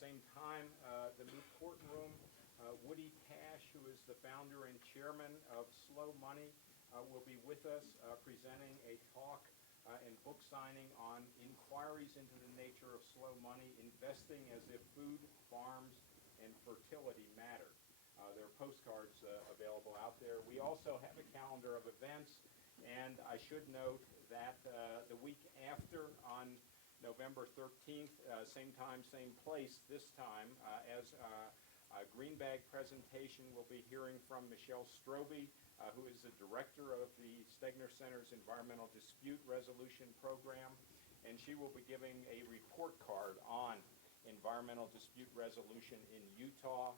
same time, the Moot Court Room. Woody Cash, who is the founder and chairman of Slow Money, will be with us presenting a talk and book signing on inquiries into the nature of slow money, investing as if food, farms, and fertility matter. There are postcards available out there. We also have a calendar of events, and I should note that the week after, on November 13th, same time, same place this time, as a green bag presentation, we'll be hearing from Michelle Strobe, who is the director of the Stegner Center's Environmental Dispute Resolution Program, and she will be giving a report card on environmental dispute resolution in Utah,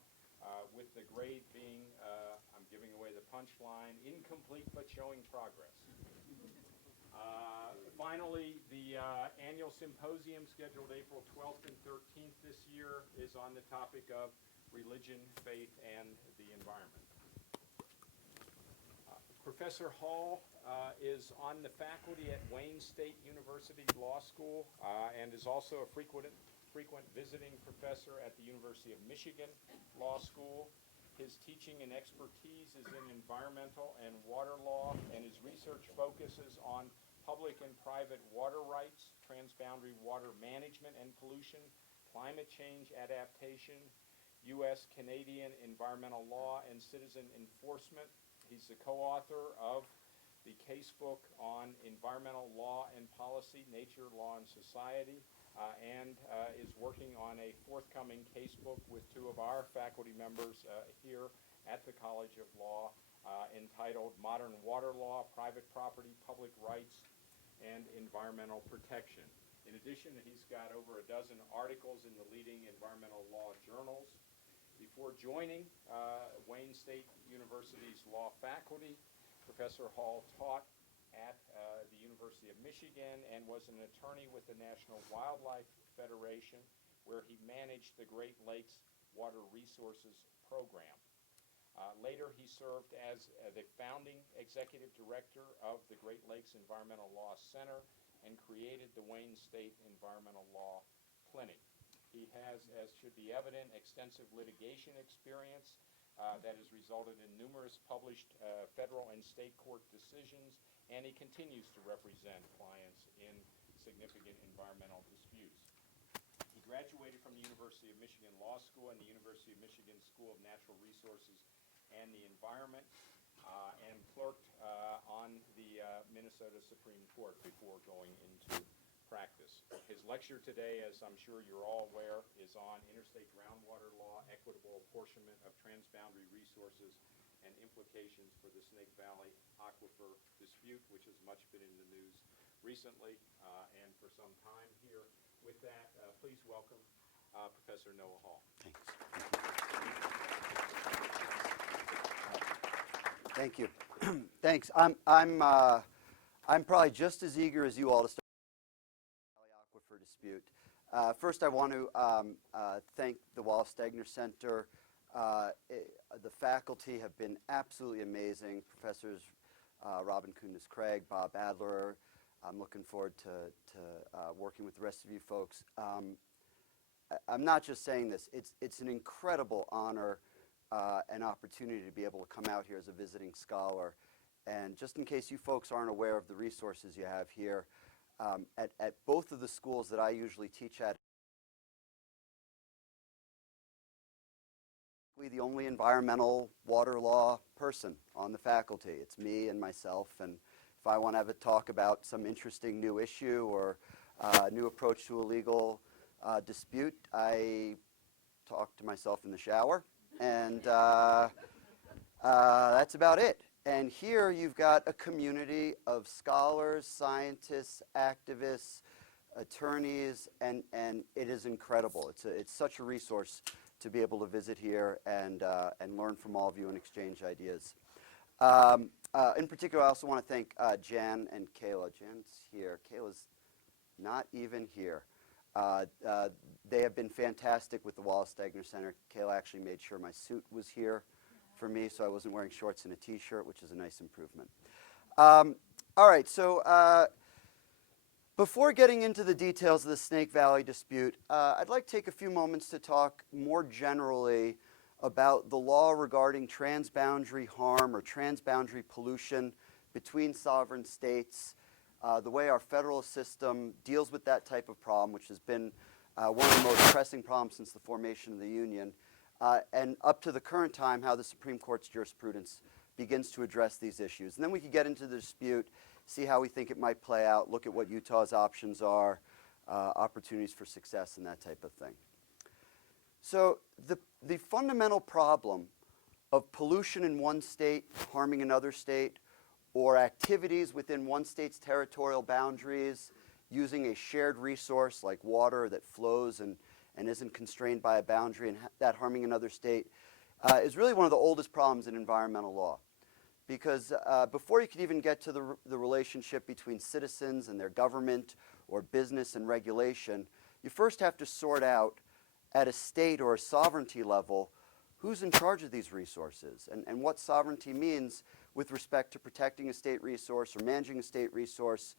with the grade being, I'm giving away the punchline, incomplete but showing progress. Finally, the annual symposium scheduled April 12th and 13th this year is on the topic of religion, faith, and the environment. Professor Hall is on the faculty at Wayne State University Law School and is also a frequent visiting professor at the University of Michigan Law School. His teaching and expertise is in environmental and water law, and his research focuses on public and private water rights, transboundary water management and pollution, climate change adaptation, U.S. Canadian environmental law, and citizen enforcement. He's the co-author of the casebook on environmental law and policy, nature, law, and society, and is working on a forthcoming casebook with two of our faculty members here at the College of Law, entitled Modern Water Law, Private Property, Public Rights, and Environmental Protection. In addition, he's got over a dozen articles in the leading environmental law journals. Before joining Wayne State University's law faculty, Professor Hall taught at the University of Michigan and was an attorney with the National Wildlife Federation, where he managed the Great Lakes Water Resources Program. Later, he served as the founding executive director of the Great Lakes Environmental Law Center and created the Wayne State Environmental Law Clinic. He has, as should be evident, extensive litigation experience that has resulted in numerous published federal and state court decisions, and he continues to represent clients in significant environmental disputes. He graduated from the University of Michigan Law School and the University of Michigan School of Natural Resources and the Environment, and clerked on the Minnesota Supreme Court before going into practice. His lecture today, as I'm sure you're all aware, is on interstate groundwater law, equitable apportionment of transboundary resources, and implications for the Snake Valley aquifer dispute, which has much been in the news recently and for some time here. With that, please welcome Professor Noah Hall. Thanks. Thank you. Thanks. I'm probably just as eager as you all to start the Aquifer dispute. First, I want to thank the Wallace Stegner Center. The faculty have been absolutely amazing. Professors Robin Kundis-Craig, Bob Adler. I'm looking forward to working with the rest of you folks. I'm not just saying this. It's an incredible honor and opportunity to be able to come out here as a visiting scholar. And just in case you folks aren't aware of the resources you have here, at both of the schools that I usually teach at, we're the only environmental water law person on the faculty. It's me and myself, and if I want to have a talk about some interesting new issue or new approach to a legal dispute, I talk to myself in the shower, and that's about it. And here you've got a community of scholars, scientists, activists, attorneys, and it is incredible. It's such a resource to be able to visit here and learn from all of you and exchange ideas. In particular, I also want to thank Jan and Kayla. Jan's here. Kayla's not even here. They have been fantastic with the Wallace Stegner Center. Kayla actually made sure my suit was here for me, so I wasn't wearing shorts and a T-shirt, which is a nice improvement. All right, so Before getting into the details of the Snake Valley dispute, I'd like to take a few moments to talk more generally about the law regarding transboundary harm or transboundary pollution between sovereign states, the way our federal system deals with that type of problem, which has been one of the most pressing problems since the formation of the Union, and up to the current time, how the Supreme Court's jurisprudence begins to address these issues. And then we could get into the dispute, see how we think it might play out, look at what Utah's options are, opportunities for success, and that type of thing. So the fundamental problem of pollution in one state harming another state, or activities within one state's territorial boundaries using a shared resource like water that flows and isn't constrained by a boundary and that harming another state, is really one of the oldest problems in environmental law. Because before you could even get to the relationship between citizens and their government or business and regulation, you first have to sort out at a state or a sovereignty level who's in charge of these resources and what sovereignty means with respect to protecting a state resource or managing a state resource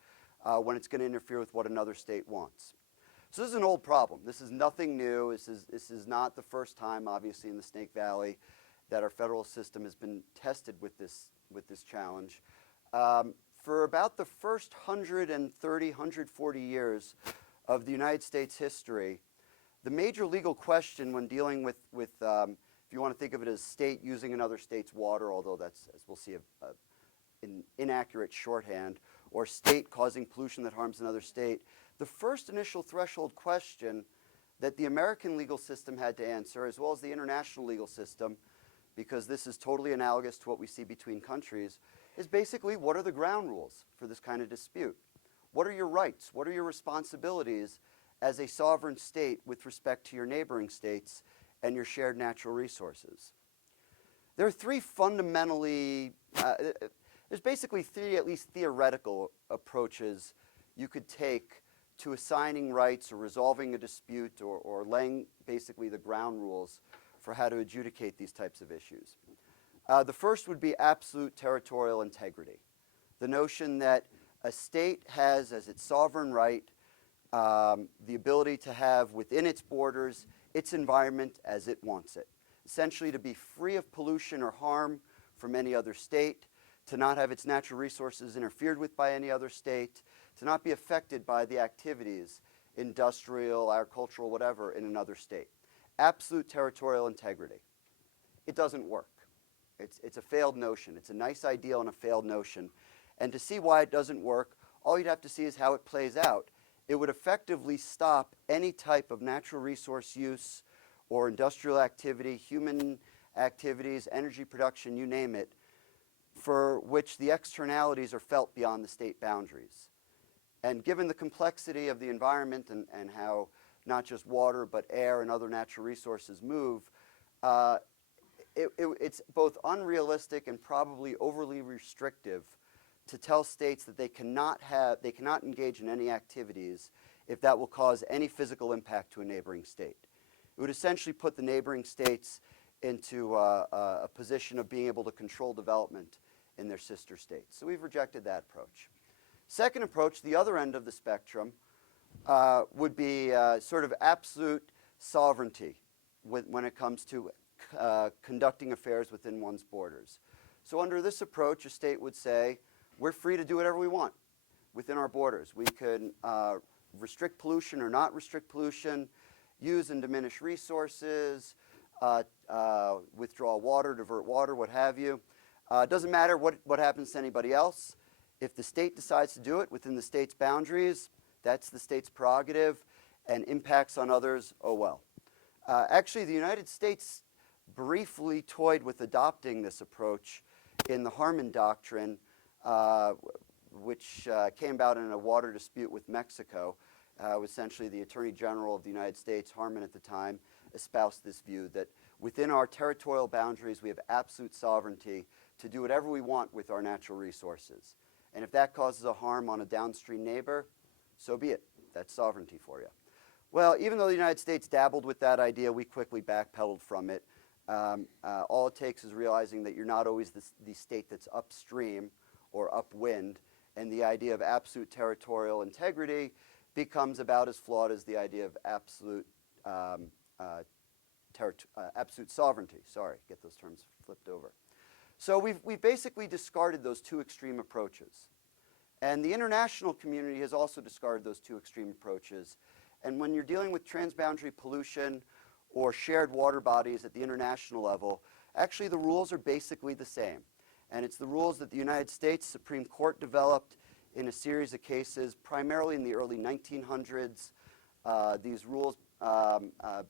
when it's going to interfere with what another state wants. So this is an old problem. This is nothing new. This is not the first time, obviously, in the Snake Valley that our federal system has been tested with this challenge. For about the first 130, 140 years of the United States history, the major legal question when dealing with if you want to think of it as state using another state's water, although that's, as we'll see, an inaccurate shorthand, or state causing pollution that harms another state, the first initial threshold question that the American legal system had to answer, as well as the international legal system, because this is totally analogous to what we see between countries, is basically what are the ground rules for this kind of dispute? What are your rights? What are your responsibilities as a sovereign state with respect to your neighboring states and your shared natural resources? There are three fundamentally, there's basically three at least theoretical approaches you could take to assigning rights or resolving a dispute or laying basically the ground rules for how to adjudicate these types of issues. The first would be absolute territorial integrity. The notion that a state has as its sovereign right the ability to have within its borders its environment as it wants it. Essentially to be free of pollution or harm from any other state, to not have its natural resources interfered with by any other state, to not be affected by the activities, industrial, agricultural, whatever, in another state. Absolute territorial integrity. It doesn't work. It's a failed notion. It's a nice ideal and a failed notion. And to see why it doesn't work, all you'd have to see is how it plays out. It would effectively stop any type of natural resource use or industrial activity, human activities, energy production, you name it, for which the externalities are felt beyond the state boundaries. And given the complexity of the environment and how not just water but air and other natural resources move, it's both unrealistic and probably overly restrictive to tell states that they cannot engage in any activities if that will cause any physical impact to a neighboring state. It would essentially put the neighboring states into a position of being able to control development in their sister states. So we've rejected that approach. Second approach, the other end of the spectrum, would be sort of absolute sovereignty when it comes to conducting affairs within one's borders. So under this approach, a state would say, we're free to do whatever we want within our borders. We can restrict pollution or not restrict pollution, use and diminish resources, withdraw water, divert water, what have you. It doesn't matter what happens to anybody else. If the state decides to do it within the state's boundaries, that's the state's prerogative, and impacts on others, oh well. Actually, the United States briefly toyed with adopting this approach in the Harmon Doctrine, which came about in a water dispute with Mexico. Essentially, the Attorney General of the United States, Harmon at the time, espoused this view that within our territorial boundaries, we have absolute sovereignty to do whatever we want with our natural resources. And if that causes a harm on a downstream neighbor, so be it. That's sovereignty for you. Well, even though the United States dabbled with that idea, we quickly backpedaled from it. All it takes is realizing that you're not always the state that's upstream or upwind, and the idea of absolute territorial integrity becomes about as flawed as the idea of absolute absolute sovereignty. Sorry, get those terms flipped over. So we've basically discarded those two extreme approaches. And the international community has also discarded those two extreme approaches. And when you're dealing with transboundary pollution or shared water bodies at the international level, actually the rules are basically the same. And it's the rules that the United States Supreme Court developed in a series of cases, primarily in the early 1900s. These rules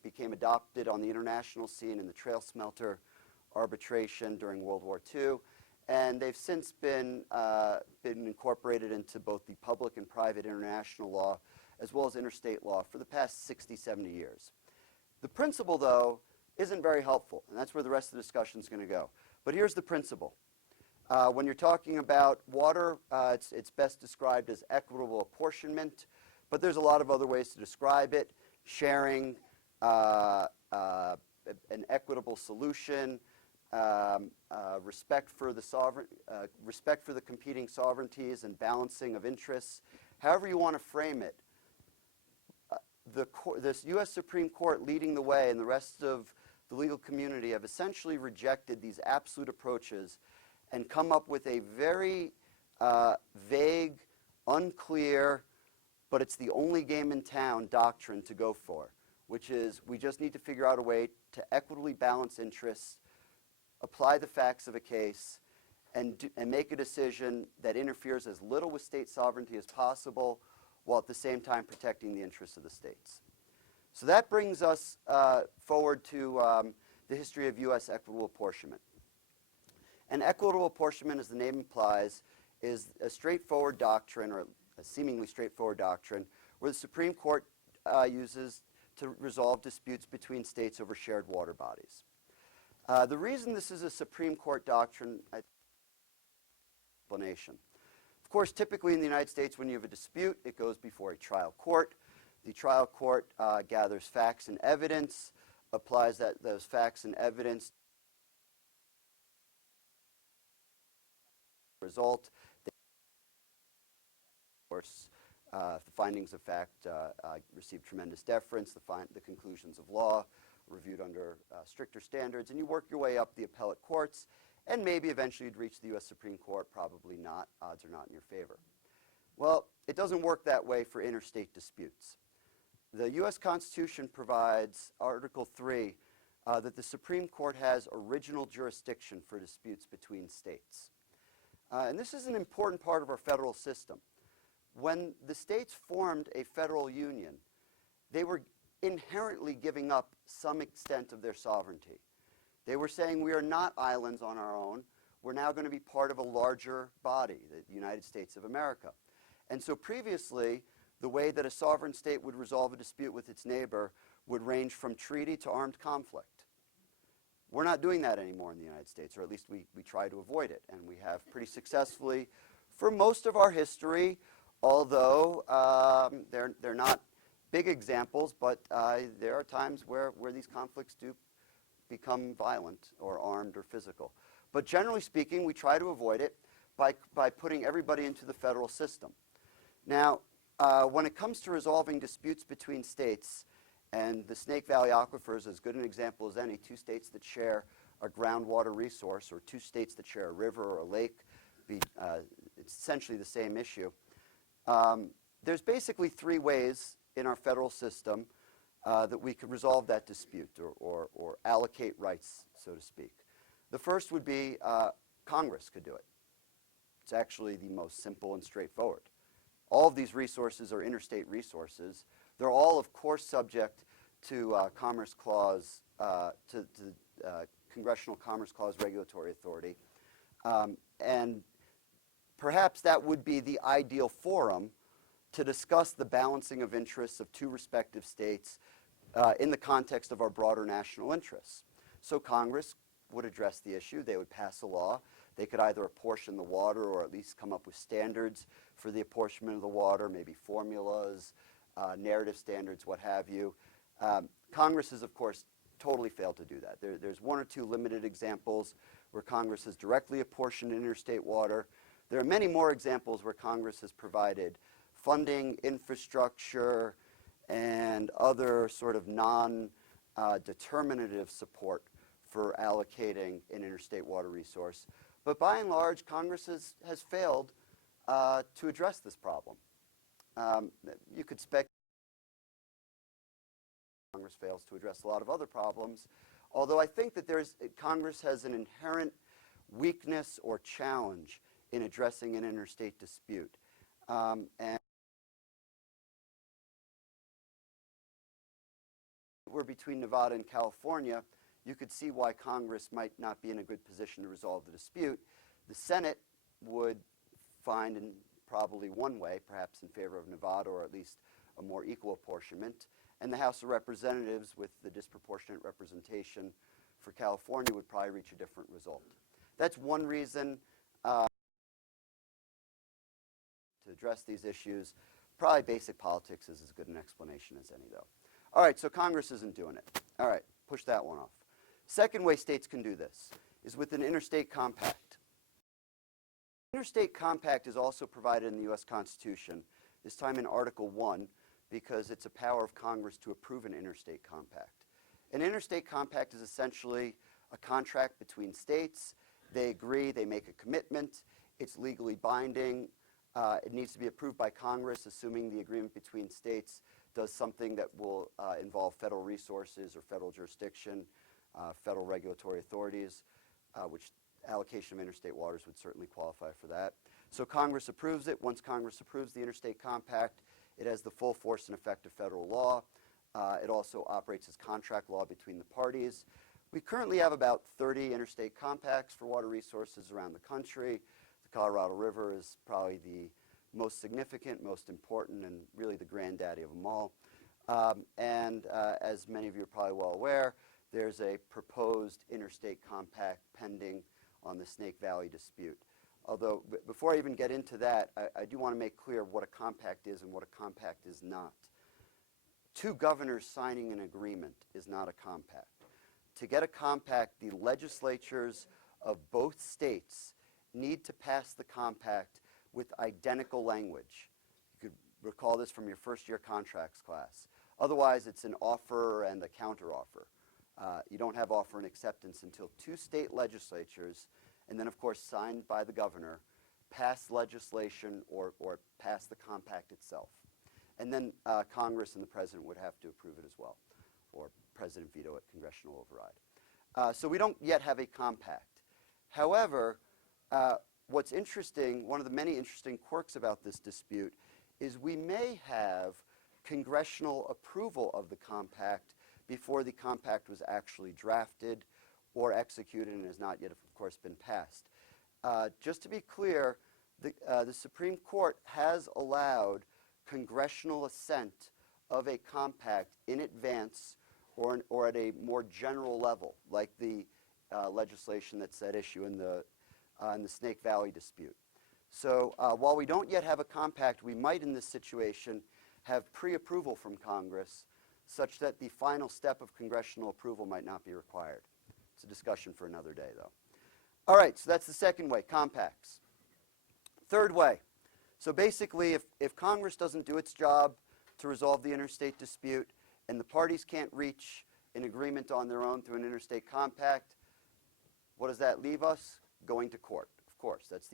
became adopted on the international scene in the trail smelter arbitration during World War II. And they've since been incorporated into both the public and private international law, as well as interstate law for the past 60, 70 years. The principle, though, isn't very helpful, and that's where the rest of the discussion is going to go. But here's the principle. When you're talking about water, it's best described as equitable apportionment, but there's a lot of other ways to describe it: sharing, an equitable solution, respect for the competing sovereignties and balancing of interests. However you want to frame it, this U.S. Supreme Court leading the way and the rest of the legal community have essentially rejected these absolute approaches and come up with a very vague, unclear, but it's the only game in town doctrine to go for, which is we just need to figure out a way to equitably balance interests, apply the facts of a case, and make a decision that interferes as little with state sovereignty as possible, while at the same time protecting the interests of the states. So that brings us forward to the history of U.S. equitable apportionment. And equitable apportionment, as the name implies, is a straightforward doctrine, or a seemingly straightforward doctrine, where the Supreme Court uses to resolve disputes between states over shared water bodies. The reason this is a Supreme Court doctrine, explanation. Of course, typically in the United States, when you have a dispute, it goes before a trial court. The trial court gathers facts and evidence, applies those facts and evidence result. Of course, the findings of fact receive tremendous deference. The conclusions of law reviewed under stricter standards, and you work your way up the appellate courts, and maybe eventually you'd reach the U.S. Supreme Court. Probably not. Odds are not in your favor. Well, it doesn't work that way for interstate disputes. The U.S. Constitution provides, Article 3, that the Supreme Court has original jurisdiction for disputes between states. And this is an important part of our federal system. When the states formed a federal union, they were inherently giving up some extent of their sovereignty. They were saying, we are not islands on our own. We're now going to be part of a larger body, the United States of America. And so previously, the way that a sovereign state would resolve a dispute with its neighbor would range from treaty to armed conflict. We're not doing that anymore in the United States, or at least we try to avoid it, and we have pretty successfully for most of our history, although they're not big examples, but there are times where these conflicts do become violent or armed or physical. But generally speaking, we try to avoid it by putting everybody into the federal system. Now, when it comes to resolving disputes between states, and the Snake Valley Aquifer is as good an example as any, two states that share a groundwater resource, or two states that share a river or a lake, it's essentially the same issue. There's basically three ways in our federal system that we could resolve that dispute or allocate rights, so to speak. The first would be Congress could do it. It's actually the most simple and straightforward. All of these resources are interstate resources. They're all, of course, subject to Commerce Clause, to Congressional Commerce Clause regulatory authority. And perhaps that would be the ideal forum to discuss the balancing of interests of two respective states in the context of our broader national interests. So Congress would address the issue. They would pass a law. They could either apportion the water or at least come up with standards for the apportionment of the water, maybe formulas, narrative standards, what have you. Congress has, of course, totally failed to do that. There's one or two limited examples where Congress has directly apportioned interstate water. There are many more examples where Congress has provided funding, infrastructure, and other sort of non-determinative support for allocating an interstate water resource. But by and large, Congress has failed to address this problem. You could speculate Congress fails to address a lot of other problems, although I think that Congress has an inherent weakness or challenge in addressing an interstate dispute. And we're between Nevada and California, you could see why Congress might not be in a good position to resolve the dispute. The Senate would find in probably one way, perhaps in favor of Nevada, or at least a more equal apportionment. And the House of Representatives, with the disproportionate representation for California, would probably reach a different result. That's one reason to address these issues. Probably basic politics is as good an explanation as any, though. All right, so Congress isn't doing it. All right, push that one off. Second way states can do this is with an interstate compact. Interstate compact is also provided in the U.S. Constitution, this time in Article 1, because it's a power of Congress to approve an interstate compact. An interstate compact is essentially a contract between states. They agree, they make a commitment, it's legally binding. It needs to be approved by Congress, assuming the agreement between states does something that will involve federal resources or federal jurisdiction, federal regulatory authorities, which allocation of interstate waters would certainly qualify for that. So Congress approves it. Once Congress approves the interstate compact, it has the full force and effect of federal law. It also operates as contract law between the parties. We currently have about 30 interstate compacts for water resources around the country. The Colorado River is probably the most significant, most important, and really the granddaddy of them all. As many of you are probably well aware, there's a proposed interstate compact pending on the Snake Valley dispute. Although, before I even get into that, I do want to make clear what a compact is and what a compact is not. Two governors signing an agreement is not a compact. To get a compact, the legislatures of both states need to pass the compact with identical language. You could recall this from your first year contracts class. Otherwise, it's an offer and a counteroffer. You don't have offer and acceptance until two state legislatures, and then of course signed by the governor, pass legislation or pass the compact itself. And then Congress and the president would have to approve it as well, or president veto it, congressional override. So we don't yet have a compact. However, what's interesting, one of the many interesting quirks about this dispute is we may have congressional approval of the compact before the compact was actually drafted or executed and has not yet, of course, been passed. Just to be clear, the Supreme Court has allowed congressional assent of a compact in advance or at a more general level, like the legislation that's at issue in the Snake Valley dispute. So while we don't yet have a compact, we might in this situation have pre-approval from Congress such that the final step of congressional approval might not be required. It's a discussion for another day, though. All right, so that's the second way, compacts. Third way, so basically if Congress doesn't do its job to resolve the interstate dispute and the parties can't reach an agreement on their own through an interstate compact, what does that leave us? Going to court, of course. That's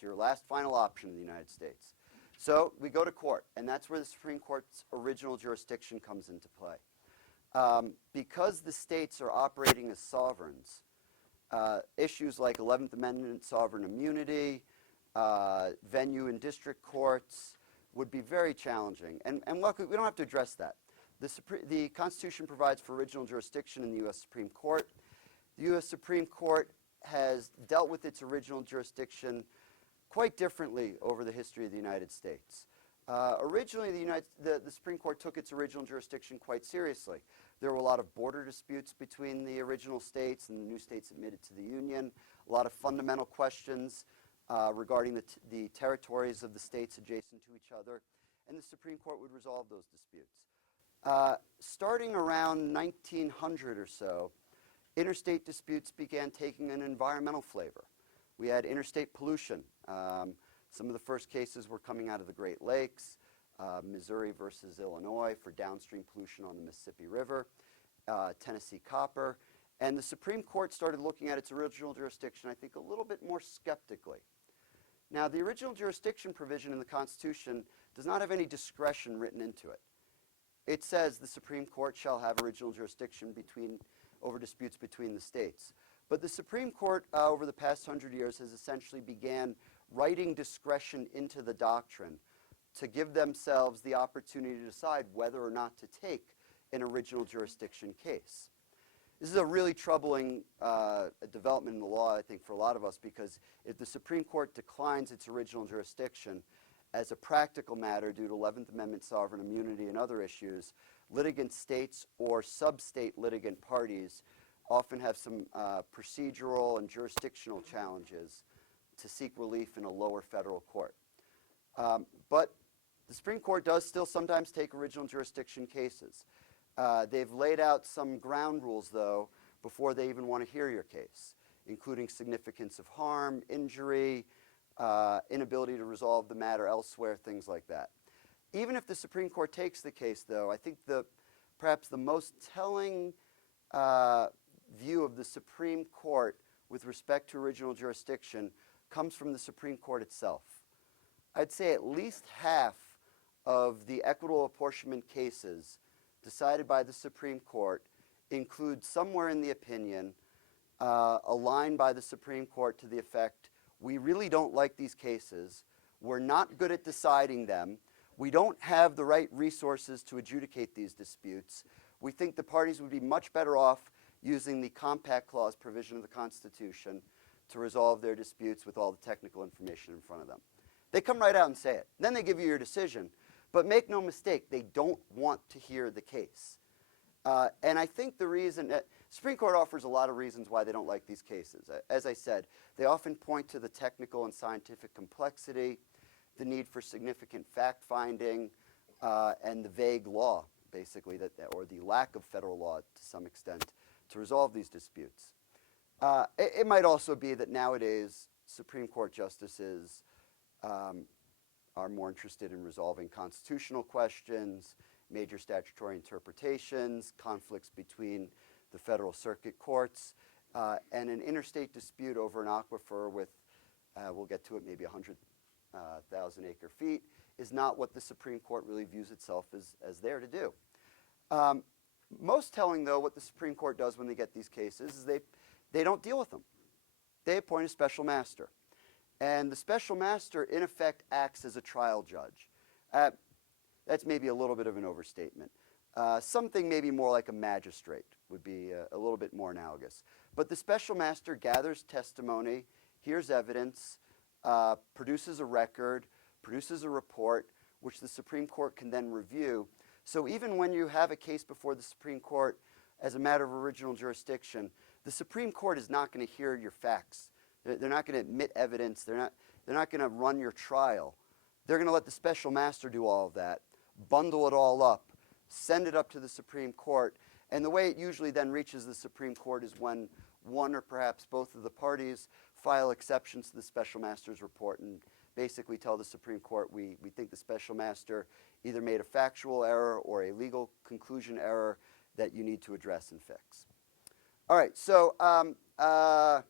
your last final option in the United States. So we go to court, and that's where the Supreme Court's original jurisdiction comes into play. Because the states are operating as sovereigns, issues like 11th Amendment sovereign immunity, venue in district courts would be very challenging. And luckily, we don't have to address that. The Constitution provides for original jurisdiction in the U.S. Supreme Court. The U.S. Supreme Court has dealt with its original jurisdiction quite differently over the history of the United States. Originally, the Supreme Court took its original jurisdiction quite seriously. There were a lot of border disputes between the original states and the new states admitted to the Union, a lot of fundamental questions regarding the territories of the states adjacent to each other, and the Supreme Court would resolve those disputes. Starting around 1900 or so, interstate disputes began taking an environmental flavor. We had interstate pollution. Some of the first cases were coming out of the Great Lakes, Missouri versus Illinois for downstream pollution on the Mississippi River, Tennessee copper. And the Supreme Court started looking at its original jurisdiction, I think, a little bit more skeptically. Now, the original jurisdiction provision in the Constitution does not have any discretion written into it. It says the Supreme Court shall have original jurisdiction over disputes between the states. But the Supreme Court, over the past 100 years, has essentially began writing discretion into the doctrine to give themselves the opportunity to decide whether or not to take an original jurisdiction case. This is a really troubling development in the law, I think, for a lot of us, because if the Supreme Court declines its original jurisdiction, as a practical matter, due to 11th Amendment sovereign immunity and other issues, litigant states or sub-state litigant parties often have some procedural and jurisdictional challenges to seek relief in a lower federal court. But the Supreme Court does still sometimes take original jurisdiction cases. They've laid out some ground rules, though, before they even want to hear your case, including significance of harm, injury, inability to resolve the matter elsewhere, things like that. Even if the Supreme Court takes the case, though, I think perhaps the most telling view of the Supreme Court with respect to original jurisdiction comes from the Supreme Court itself. I'd say at least half of the equitable apportionment cases decided by the Supreme Court include somewhere in the opinion a line by the Supreme Court to the effect, we really don't like these cases, we're not good at deciding them, we don't have the right resources to adjudicate these disputes, we think the parties would be much better off using the Compact Clause provision of the Constitution to resolve their disputes with all the technical information in front of them. They come right out and say it. Then they give you your decision. But make no mistake, they don't want to hear the case. And I think the reason, Supreme Court offers a lot of reasons why they don't like these cases. As I said, they often point to the technical and scientific complexity, the need for significant fact-finding, and the vague law, basically, or the lack of federal law to some extent, to resolve these disputes. It might also be that nowadays Supreme Court justices are more interested in resolving constitutional questions, major statutory interpretations, conflicts between the federal circuit courts, and an interstate dispute over an aquifer with, we'll get to it, maybe 100,000 acre feet, is not what the Supreme Court really views itself as there to do. Most telling, though, what the Supreme Court does when they get these cases is they don't deal with them. They appoint a special master. And the special master, in effect, acts as a trial judge. That's maybe a little bit of an overstatement. Something maybe more like a magistrate would be a little bit more analogous. But the special master gathers testimony, hears evidence, produces a record, produces a report, which the Supreme Court can then review. So even when you have a case before the Supreme Court as a matter of original jurisdiction, the Supreme Court is not going to hear your facts. They're not going to admit evidence. They're not going to run your trial. They're going to let the special master do all of that, bundle it all up, send it up to the Supreme Court. And the way it usually then reaches the Supreme Court is when one or perhaps both of the parties file exceptions to the special master's report and basically tell the Supreme Court, we think the special master either made a factual error or a legal conclusion error that you need to address and fix. All right, so I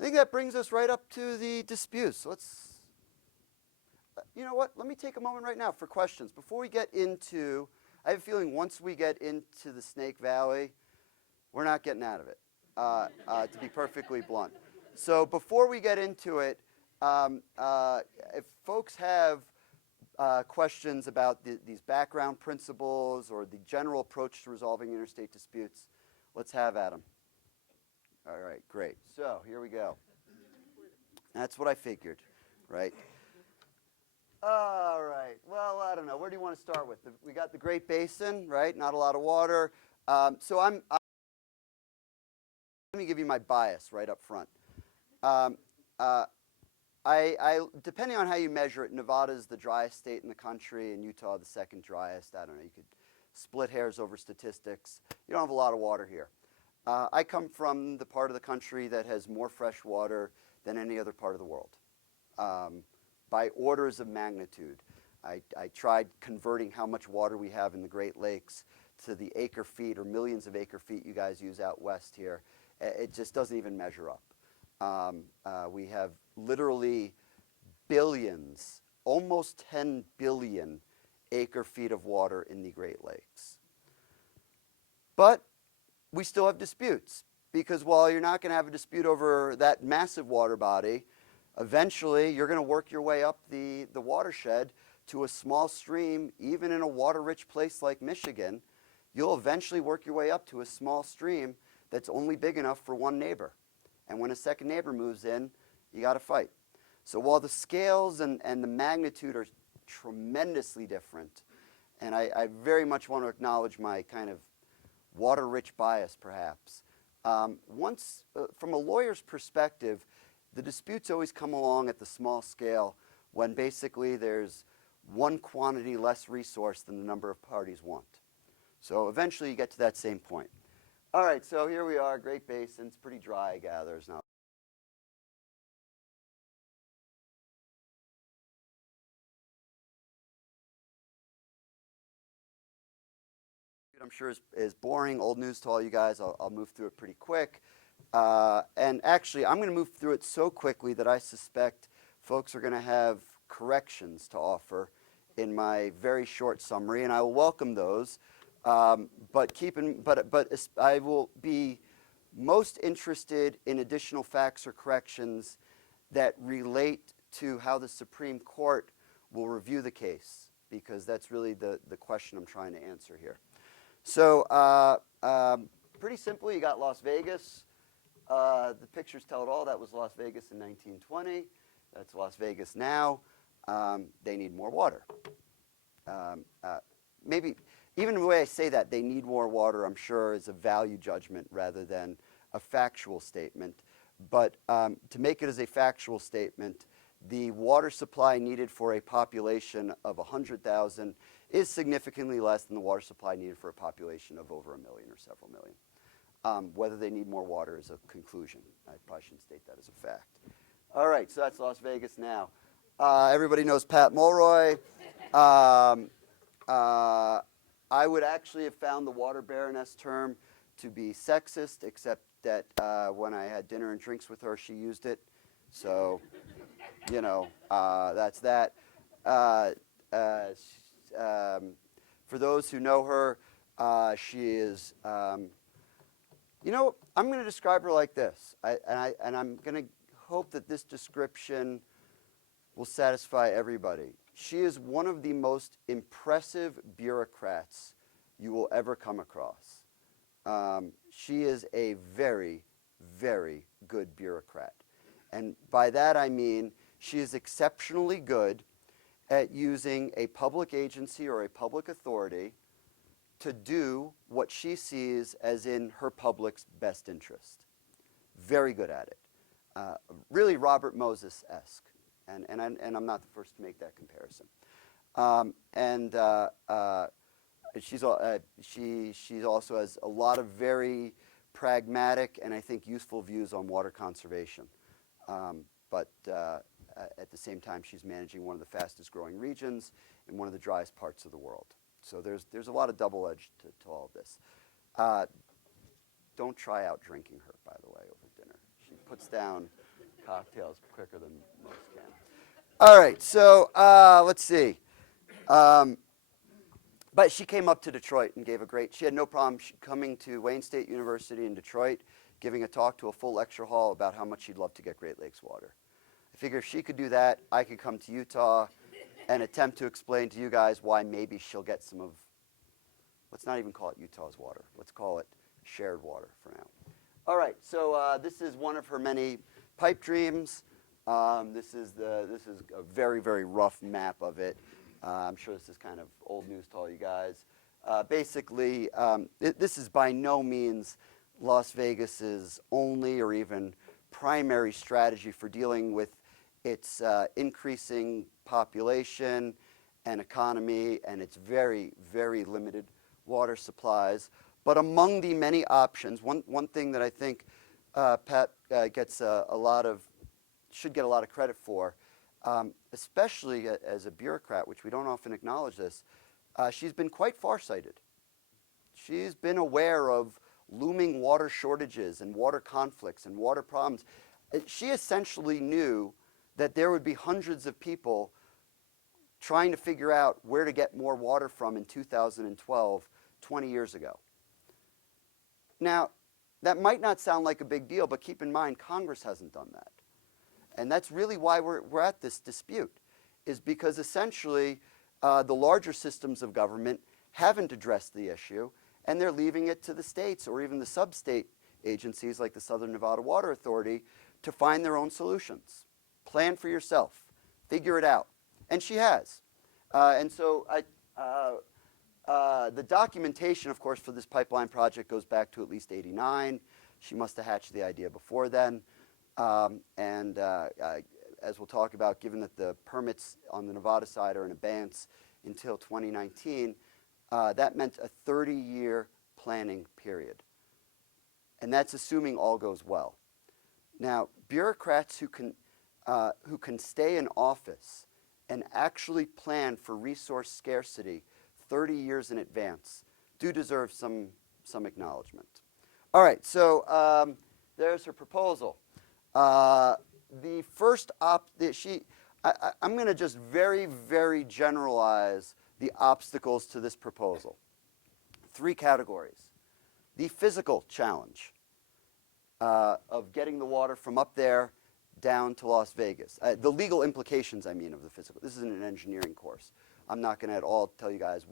think that brings us right up to the disputes. So you know what, let me take a moment right now for questions. Before we get into, I have a feeling once we get into the Snake Valley, we're not getting out of it, to be perfectly blunt. So before we get into it, if folks have questions about these background principles or the general approach to resolving interstate disputes, let's have at them. All right, great. So here we go. That's what I figured, right? All right. Well, I don't know. Where do you want to start with? We got the Great Basin, right? Not a lot of water. So let me give you my bias right up front. Depending on how you measure it, Nevada is the driest state in the country, and Utah the second driest. I don't know. You could split hairs over statistics. You don't have a lot of water here. I come from the part of the country that has more fresh water than any other part of the world, by orders of magnitude. I tried converting how much water we have in the Great Lakes to the acre feet or millions of acre feet you guys use out west here. It just doesn't even measure up. We have literally billions, almost 10 billion acre feet of water in the Great Lakes. But we still have disputes, because while you're not going to have a dispute over that massive water body, eventually you're going to work your way up the watershed to a small stream. Even in a water-rich place like Michigan, you'll eventually work your way up to a small stream that's only big enough for one neighbor. And when a second neighbor moves in, you got to fight. So while the scales and the magnitude are tremendously different, and I very much want to acknowledge my kind of water-rich bias, perhaps, from a lawyer's perspective, the disputes always come along at the small scale when basically there's one quantity less resource than the number of parties want. So eventually you get to that same point. All right, so here we are, Great Basin. It's pretty dry, I gather. It's not. I'm sure is boring, old news to all you guys. I'll move through it pretty quick. And actually, I'm going to move through it so quickly that I suspect folks are going to have corrections to offer in my very short summary, and I will welcome those. But I will be most interested in additional facts or corrections that relate to how the Supreme Court will review the case, because that's really the question I'm trying to answer here. So pretty simple, you got Las Vegas. The pictures tell it all. That was Las Vegas in 1920. That's Las Vegas now. They need more water. Maybe even the way I say that, they need more water, I'm sure, is a value judgment rather than a factual statement. But to make it as a factual statement, the water supply needed for a population of 100,000 is significantly less than the water supply needed for a population of over 1 million or several million. Whether they need more water is a conclusion. I probably shouldn't state that as a fact. All right, so that's Las Vegas now. Everybody knows Pat Mulroy. I would actually have found the water baroness term to be sexist, except that when I had dinner and drinks with her, she used it. So, you know, that's that. For those who know her, she is, you know, I'm going to describe her like this, and I'm going to hope that this description will satisfy everybody. She is one of the most impressive bureaucrats you will ever come across. She is a very, very good bureaucrat. And by that I mean she is exceptionally good at using a public agency or a public authority to do what she sees as in her public's best interest. Very good at it. Really Robert Moses-esque. And I'm not the first to make that comparison. She also has a lot of very pragmatic and I think useful views on water conservation. But at the same time, she's managing one of the fastest growing regions in one of the driest parts of the world. So there's a lot of double edge to all of this. Don't try out drinking her, by the way, over dinner. She puts down cocktails quicker than most can. All right, so let's see. But she came up to Detroit and gave she had no problem coming to Wayne State University in Detroit, giving a talk to a full lecture hall about how much she'd love to get Great Lakes water. I figure if she could do that, I could come to Utah and attempt to explain to you guys why maybe she'll get some of, let's not even call it Utah's water. Let's call it shared water for now. All right, so this is one of her many pipe dreams. This is a very, very rough map of it. I'm sure this is kind of old news to all you guys. Basically, this is by no means Las Vegas's only or even primary strategy for dealing with its increasing population and economy and its very, very limited water supplies. But among the many options, one thing that I think Pat gets should get a lot of credit for, especially as a bureaucrat, which we don't often acknowledge this, she's been quite farsighted. She's been aware of looming water shortages and water conflicts and water problems. She essentially knew that there would be hundreds of people trying to figure out where to get more water from in 2012, 20 years ago. Now, that might not sound like a big deal, but keep in mind, Congress hasn't done that. And that's really why we're at this dispute, is because essentially the larger systems of government haven't addressed the issue, and they're leaving it to the states or even the sub-state agencies like the Southern Nevada Water Authority to find their own solutions. Plan for yourself. Figure it out. And she has. And so the documentation, of course, for this pipeline project goes back to at least '89. She must have hatched the idea before then. As we'll talk about, given that the permits on the Nevada side are in abeyance until 2019, that meant a 30-year planning period. And that's assuming all goes well. Now, bureaucrats who can stay in office and actually plan for resource scarcity 30 years in advance do deserve some acknowledgement. All right, so there's her proposal. The first I'm going to just very, very generalize the obstacles to this proposal. 3 categories. The physical challenge of getting the water from up there down to Las Vegas. The legal implications, I mean, of the physical. This isn't an engineering course. I'm not going to at all tell you guys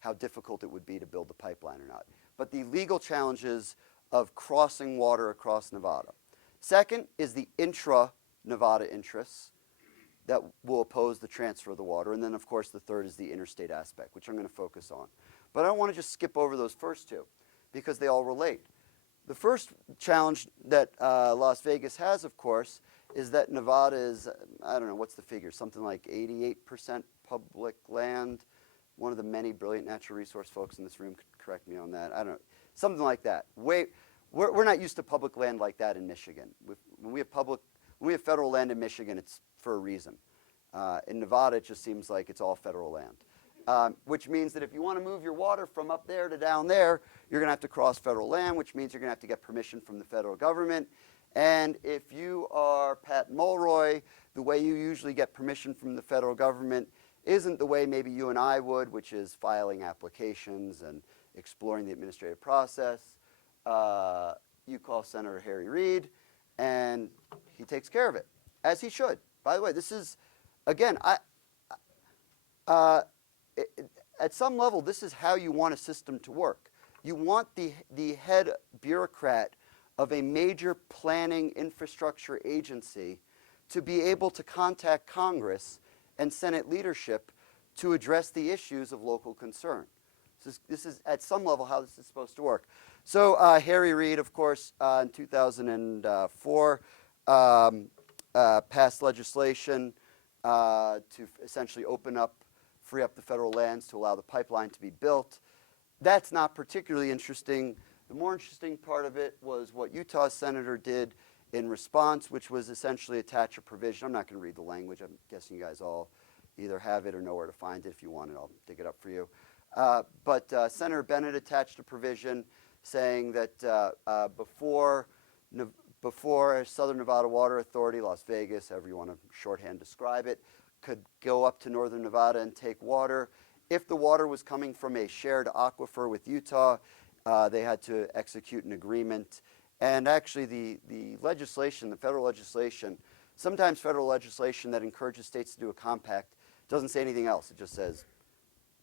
how difficult it would be to build the pipeline or not. But the legal challenges of crossing water across Nevada. Second is the intra-Nevada interests that will oppose the transfer of the water. And then, of course, the third is the interstate aspect, which I'm going to focus on. But I don't want to just skip over those first 2 because they all relate. The first challenge that Las Vegas has, of course, is that Nevada is, I don't know, what's the figure? Something like 88% public land. One of the many brilliant natural resource folks in this room could correct me on that. I don't know. Something like that. We're not used to public land like that in Michigan. When we have federal land in Michigan, it's for a reason. In Nevada, it just seems like it's all federal land, which means that if you want to move your water from up there to down there, you're going to have to cross federal land, which means you're going to have to get permission from the federal government. And if you are Pat Mulroy, the way you usually get permission from the federal government isn't the way maybe you and I would, which is filing applications and exploring the administrative process. You call Senator Harry Reid, and he takes care of it, as he should. By the way, this is, again, at some level, this is how you want a system to work. You want the head bureaucrat of a major planning infrastructure agency to be able to contact Congress and Senate leadership to address the issues of local concern. This is at some level how this is supposed to work. So Harry Reid, of course, in 2004, passed legislation to essentially free up the federal lands to allow the pipeline to be built. That's not particularly interesting. The more interesting part of it was what Utah's senator did in response, which was essentially attach a provision. I'm not going to read the language. I'm guessing you guys all either have it or know where to find it. If you want it, I'll dig it up for you. But Senator Bennett attached a provision saying that before Southern Nevada Water Authority, Las Vegas, however you want to shorthand describe it, could go up to Northern Nevada and take water. If the water was coming from a shared aquifer with Utah, they had to execute an agreement. And actually the legislation, the federal legislation, sometimes federal legislation that encourages states to do a compact doesn't say anything else. It just says,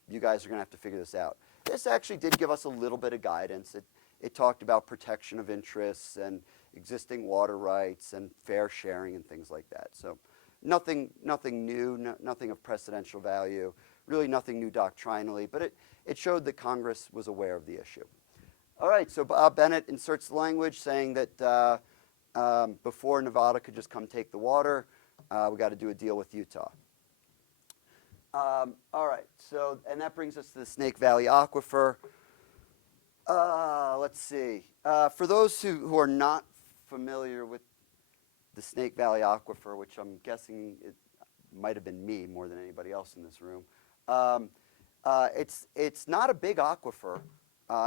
you guys are going to have to figure this out. This actually did give us a little bit of guidance. It talked about protection of interests and existing water rights and fair sharing and things like that. So nothing new, nothing of precedential value, really nothing new doctrinally, but it showed that Congress was aware of the issue. All right, so Bob Bennett inserts the language saying that before Nevada could just come take the water, we got to do a deal with Utah. All right, so, and that brings us to the Snake Valley Aquifer. Let's see. For those who are not familiar with the Snake Valley Aquifer, which I'm guessing it might have been me more than anybody else in this room, it's not a big aquifer.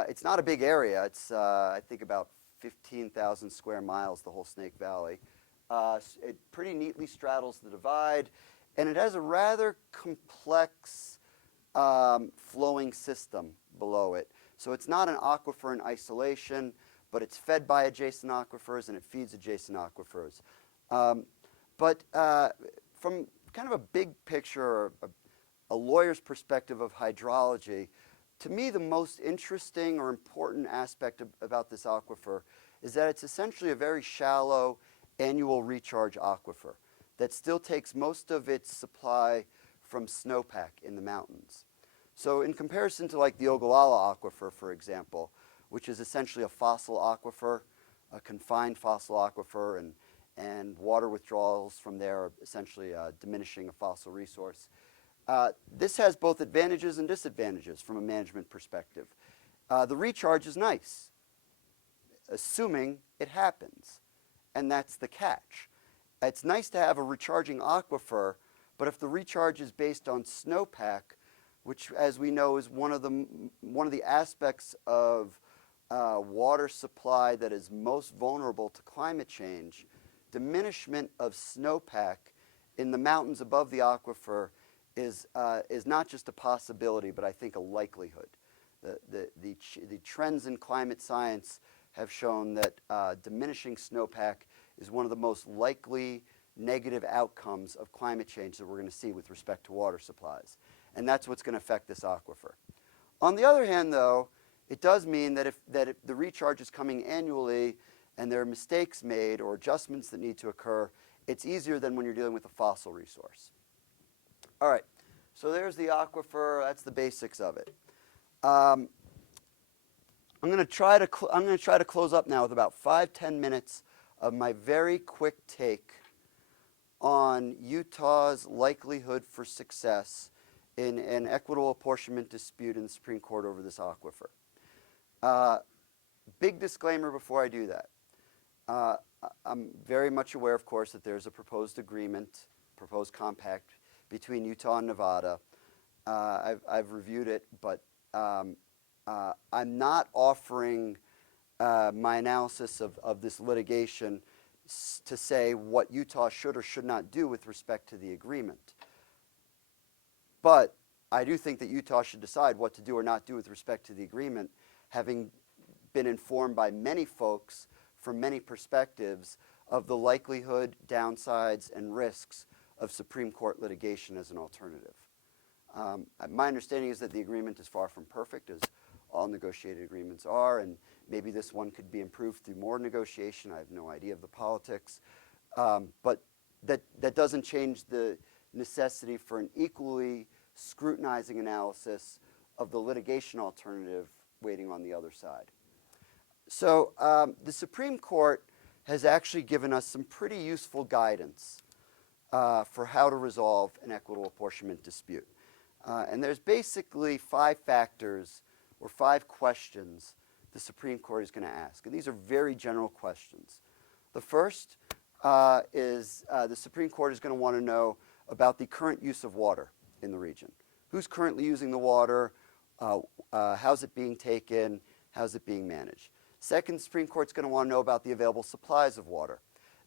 It's not a big area. It's, I think, about 15,000 square miles, the whole Snake Valley. It pretty neatly straddles the divide, and it has a rather complex flowing system below it. So it's not an aquifer in isolation, but it's fed by adjacent aquifers, and it feeds adjacent aquifers. But from kind of a big picture, or a lawyer's perspective of hydrology, to me the most interesting or important aspect about this aquifer is that it's essentially a very shallow annual recharge aquifer that still takes most of its supply from snowpack in the mountains. So in comparison to like the Ogallala Aquifer, for example, which is essentially a fossil aquifer, a confined fossil aquifer, and water withdrawals from there are essentially diminishing a fossil resource. This has both advantages and disadvantages from a management perspective. The recharge is nice, assuming it happens, and that's the catch. It's nice to have a recharging aquifer, but if the recharge is based on snowpack, which, as we know, is one of the aspects of water supply that is most vulnerable to climate change, diminishment of snowpack in the mountains above the aquifer is not just a possibility, but I think a likelihood. The trends in climate science have shown that diminishing snowpack is one of the most likely negative outcomes of climate change that we're going to see with respect to water supplies. And that's what's going to affect this aquifer. On the other hand, though, it does mean that if the recharge is coming annually and there are mistakes made or adjustments that need to occur, it's easier than when you're dealing with a fossil resource. All right, so there's the aquifer. That's the basics of it. I'm going to try to close up now with about 5-10 minutes of my very quick take on Utah's likelihood for success in an equitable apportionment dispute in the Supreme Court over this aquifer. Big disclaimer before I do that. I'm very much aware, of course, that there's a proposed agreement, proposed compact between Utah and Nevada. I've reviewed it, but I'm not offering my analysis of this litigation to say what Utah should or should not do with respect to the agreement. But I do think that Utah should decide what to do or not do with respect to the agreement, having been informed by many folks from many perspectives of the likelihood, downsides, and risks of Supreme Court litigation as an alternative. My understanding is that the agreement is far from perfect, as all negotiated agreements are, and maybe this one could be improved through more negotiation. I have no idea of the politics. But that doesn't change the necessity for an equally scrutinizing analysis of the litigation alternative waiting on the other side. So the Supreme Court has actually given us some pretty useful guidance for how to resolve an equitable apportionment dispute. And there's basically 5 factors or 5 questions the Supreme Court is going to ask. And these are very general questions. The first is the Supreme Court is going to want to know about the current use of water in the region. Who's currently using the water? How's it being taken? How's it being managed? Second, the Supreme Court's going to want to know about the available supplies of water.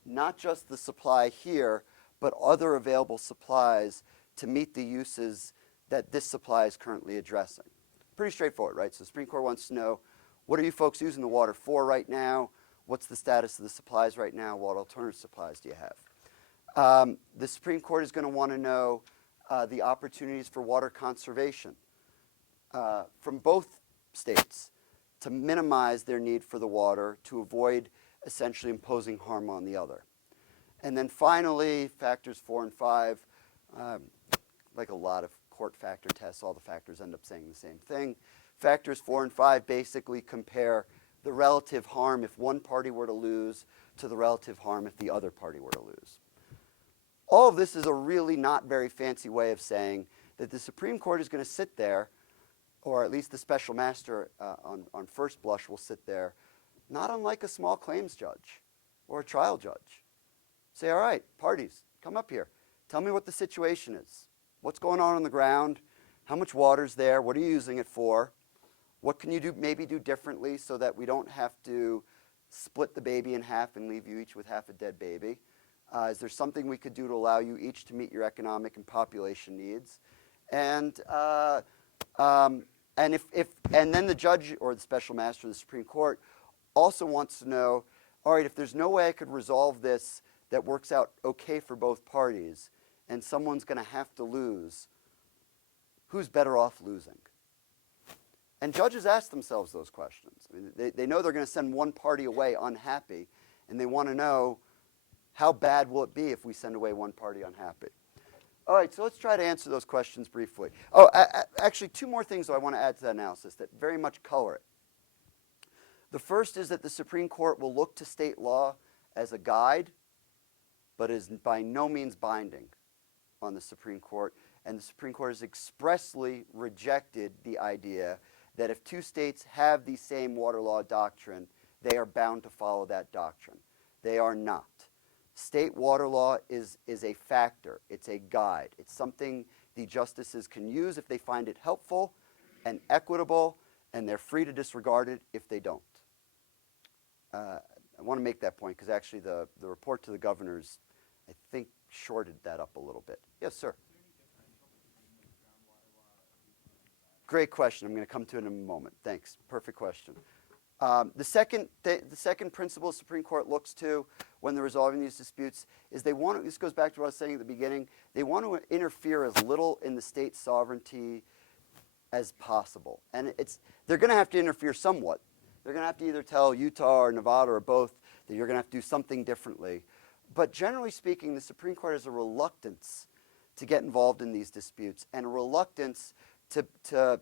Not just the supply here, but other available supplies to meet the uses that this supply is currently addressing. Pretty straightforward, right? So the Supreme Court wants to know, what are you folks using the water for right now? What's the status of the supplies right now? What alternative supplies do you have? The Supreme Court is going to want to know the opportunities for water conservation from both states to minimize their need for the water, to avoid essentially imposing harm on the other. And then finally, factors 4 and 5, like a lot of court factor tests, all the factors end up saying the same thing. Factors 4 and 5 basically compare the relative harm if one party were to lose to the relative harm if the other party were to lose. All of this is a really not very fancy way of saying that the Supreme Court is going to sit there or at least the special master on first blush will sit there, not unlike a small claims judge or a trial judge. Say, all right, parties, come up here. Tell me what the situation is. What's going on the ground? How much water's there? What are you using it for? What can you do, maybe do differently so that we don't have to split the baby in half and leave you each with half a dead baby? Is there something we could do to allow you each to meet your economic and population needs? And then the judge or the special master of the Supreme Court also wants to know, all right, if there's no way I could resolve this that works out okay for both parties, and someone's going to have to lose, who's better off losing? And judges ask themselves those questions. I mean, they know they're going to send one party away unhappy, and they want to know, how bad will it be if we send away one party unhappy? All right, so let's try to answer those questions briefly. Oh, actually, two more things that I want to add to that analysis that very much color it. The first is that the Supreme Court will look to state law as a guide, but is by no means binding on the Supreme Court. And the Supreme Court has expressly rejected the idea that if two states have the same water law doctrine, they are bound to follow that doctrine. They are not. State water law is a factor. It's a guide. It's something the justices can use if they find it helpful and equitable, and they're free to disregard it if they don't. I want to make that point because actually the report to the governors, I think, shorted that up a little bit. Yes, sir. Great question. I'm going to come to it in a moment. Thanks. Perfect question. The second principle the Supreme Court looks to when they're resolving these disputes is they want to, this goes back to what I was saying at the beginning, they want to interfere as little in the state sovereignty as possible. And they're going to have to interfere somewhat. They're going to have to either tell Utah or Nevada or both that you're going to have to do something differently. But generally speaking, the Supreme Court has a reluctance to get involved in these disputes and a reluctance to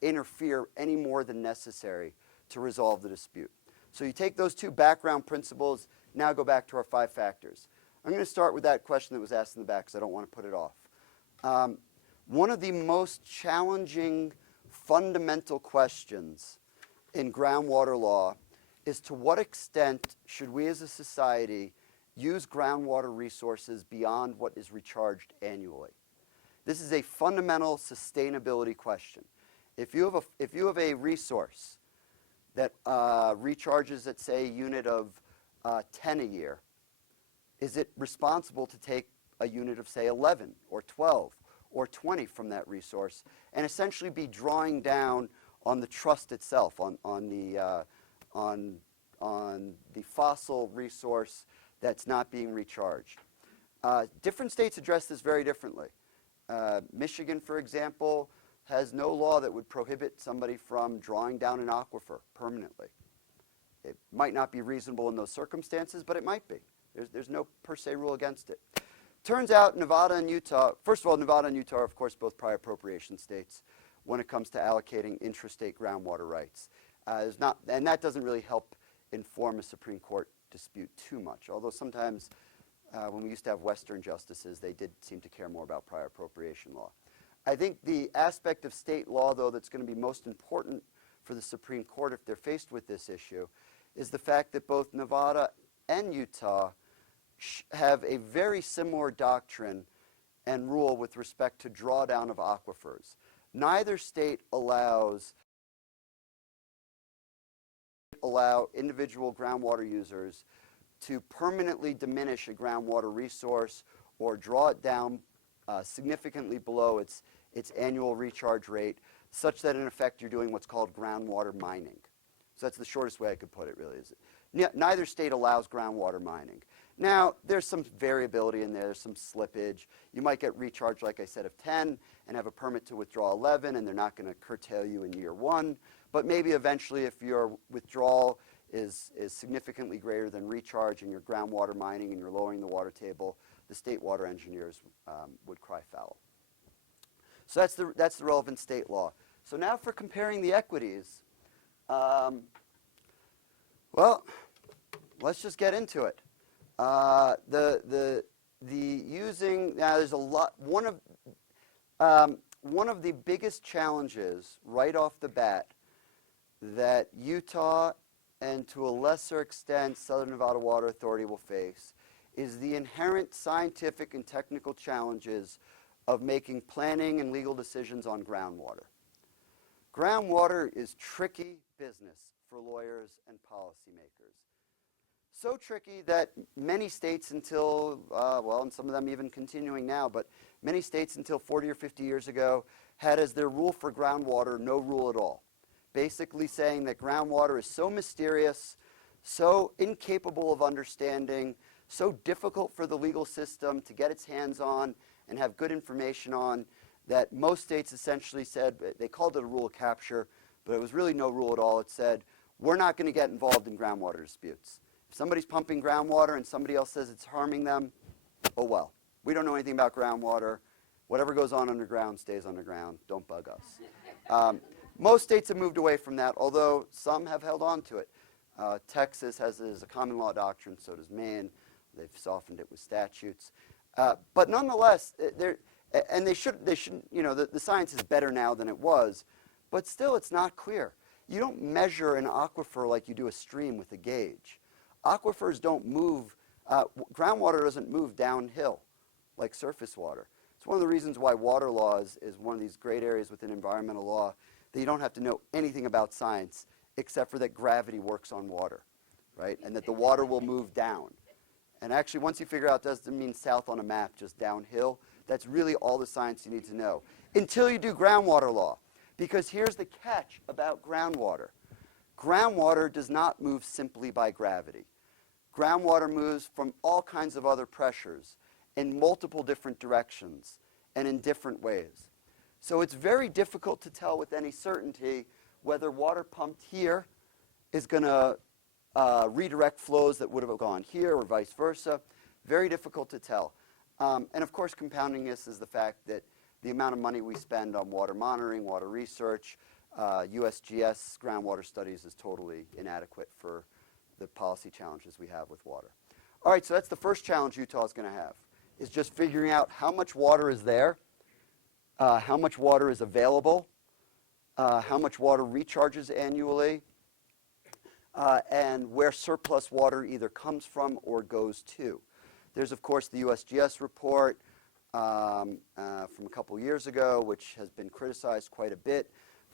interfere any more than necessary to resolve the dispute. So you take those two background principles, now go back to our 5 factors. I'm going to start with that question that was asked in the back because I don't want to put it off. One of the most challenging fundamental questions in groundwater law is to what extent should we as a society use groundwater resources beyond what is recharged annually? This is a fundamental sustainability question. If you have a resource that recharges at, say, a unit of 10 a year, is it responsible to take a unit of, say, 11 or 12 or 20 from that resource and essentially be drawing down on the trust itself, on the fossil resource that's not being recharged? Different states address this very differently. Michigan, for example, has no law that would prohibit somebody from drawing down an aquifer permanently. It might not be reasonable in those circumstances, but it might be. There's no per se rule against it. Turns out Nevada and Utah, first of all, Nevada and Utah are, of course, both prior appropriation states when it comes to allocating intrastate groundwater rights. And that doesn't really help inform a Supreme Court dispute too much, although sometimes when we used to have Western justices, they did seem to care more about prior appropriation law. I think the aspect of state law, though, that's going to be most important for the Supreme Court if they're faced with this issue is the fact that both Nevada and Utah have a very similar doctrine and rule with respect to drawdown of aquifers. Neither state allow individual groundwater users to permanently diminish a groundwater resource or draw it down significantly below its annual recharge rate, such that in effect you're doing what's called groundwater mining. So that's the shortest way I could put it, really. Neither state allows groundwater mining. Now, there's some variability in there, there's some slippage. You might get recharged, like I said, of 10 and have a permit to withdraw 11, and they're not going to curtail you in year 1. But maybe eventually, if your withdrawal is significantly greater than recharge and you're groundwater mining and you're lowering the water table, the state water engineers would cry foul. So that's the relevant state law. So now for comparing the equities, well, let's just get into it. There's a lot. one of the biggest challenges right off the bat that Utah and to a lesser extent Southern Nevada Water Authority will face is the inherent scientific and technical challenges of making planning and legal decisions on groundwater. Groundwater is tricky business for lawyers and policymakers. So tricky that many states until, well, and some of them even continuing now, but many states until 40 or 50 years ago had as their rule for groundwater no rule at all. Basically saying that groundwater is so mysterious, so incapable of understanding, so difficult for the legal system to get its hands on and have good information on, that most states essentially said, they called it a rule of capture, but it was really no rule at all. It said, we're not going to get involved in groundwater disputes. If somebody's pumping groundwater and somebody else says it's harming them, oh well. We don't know anything about groundwater. Whatever goes on underground stays underground. Don't bug us. Most states have moved away from that, although some have held on to it. Texas has it as a common law doctrine, so does Maine. They've softened it with statutes. But nonetheless, they should, you know, the science is better now than it was, but still it's not clear. You don't measure an aquifer like you do a stream with a gauge. Aquifers don't move, groundwater doesn't move downhill like surface water. It's one of the reasons why water law is one of these great areas within environmental law that you don't have to know anything about science except for that gravity works on water, right? And that the water will move down. And actually, once you figure out it doesn't mean south on a map, just downhill, that's really all the science you need to know. Until you do groundwater law. Because here's the catch about groundwater. Groundwater does not move simply by gravity. Groundwater moves from all kinds of other pressures in multiple different directions and in different ways. So it's very difficult to tell with any certainty whether water pumped here is going to redirect flows that would have gone here or vice versa. Very difficult to tell. And of course, compounding this is the fact that the amount of money we spend on water monitoring, water research, USGS groundwater studies is totally inadequate for the policy challenges we have with water. All right, so that's the first challenge Utah is going to have, is just figuring out how much water is there, how much water is available, how much water recharges annually, and where surplus water either comes from or goes to. There's, of course, the USGS report from a couple years ago, which has been criticized quite a bit,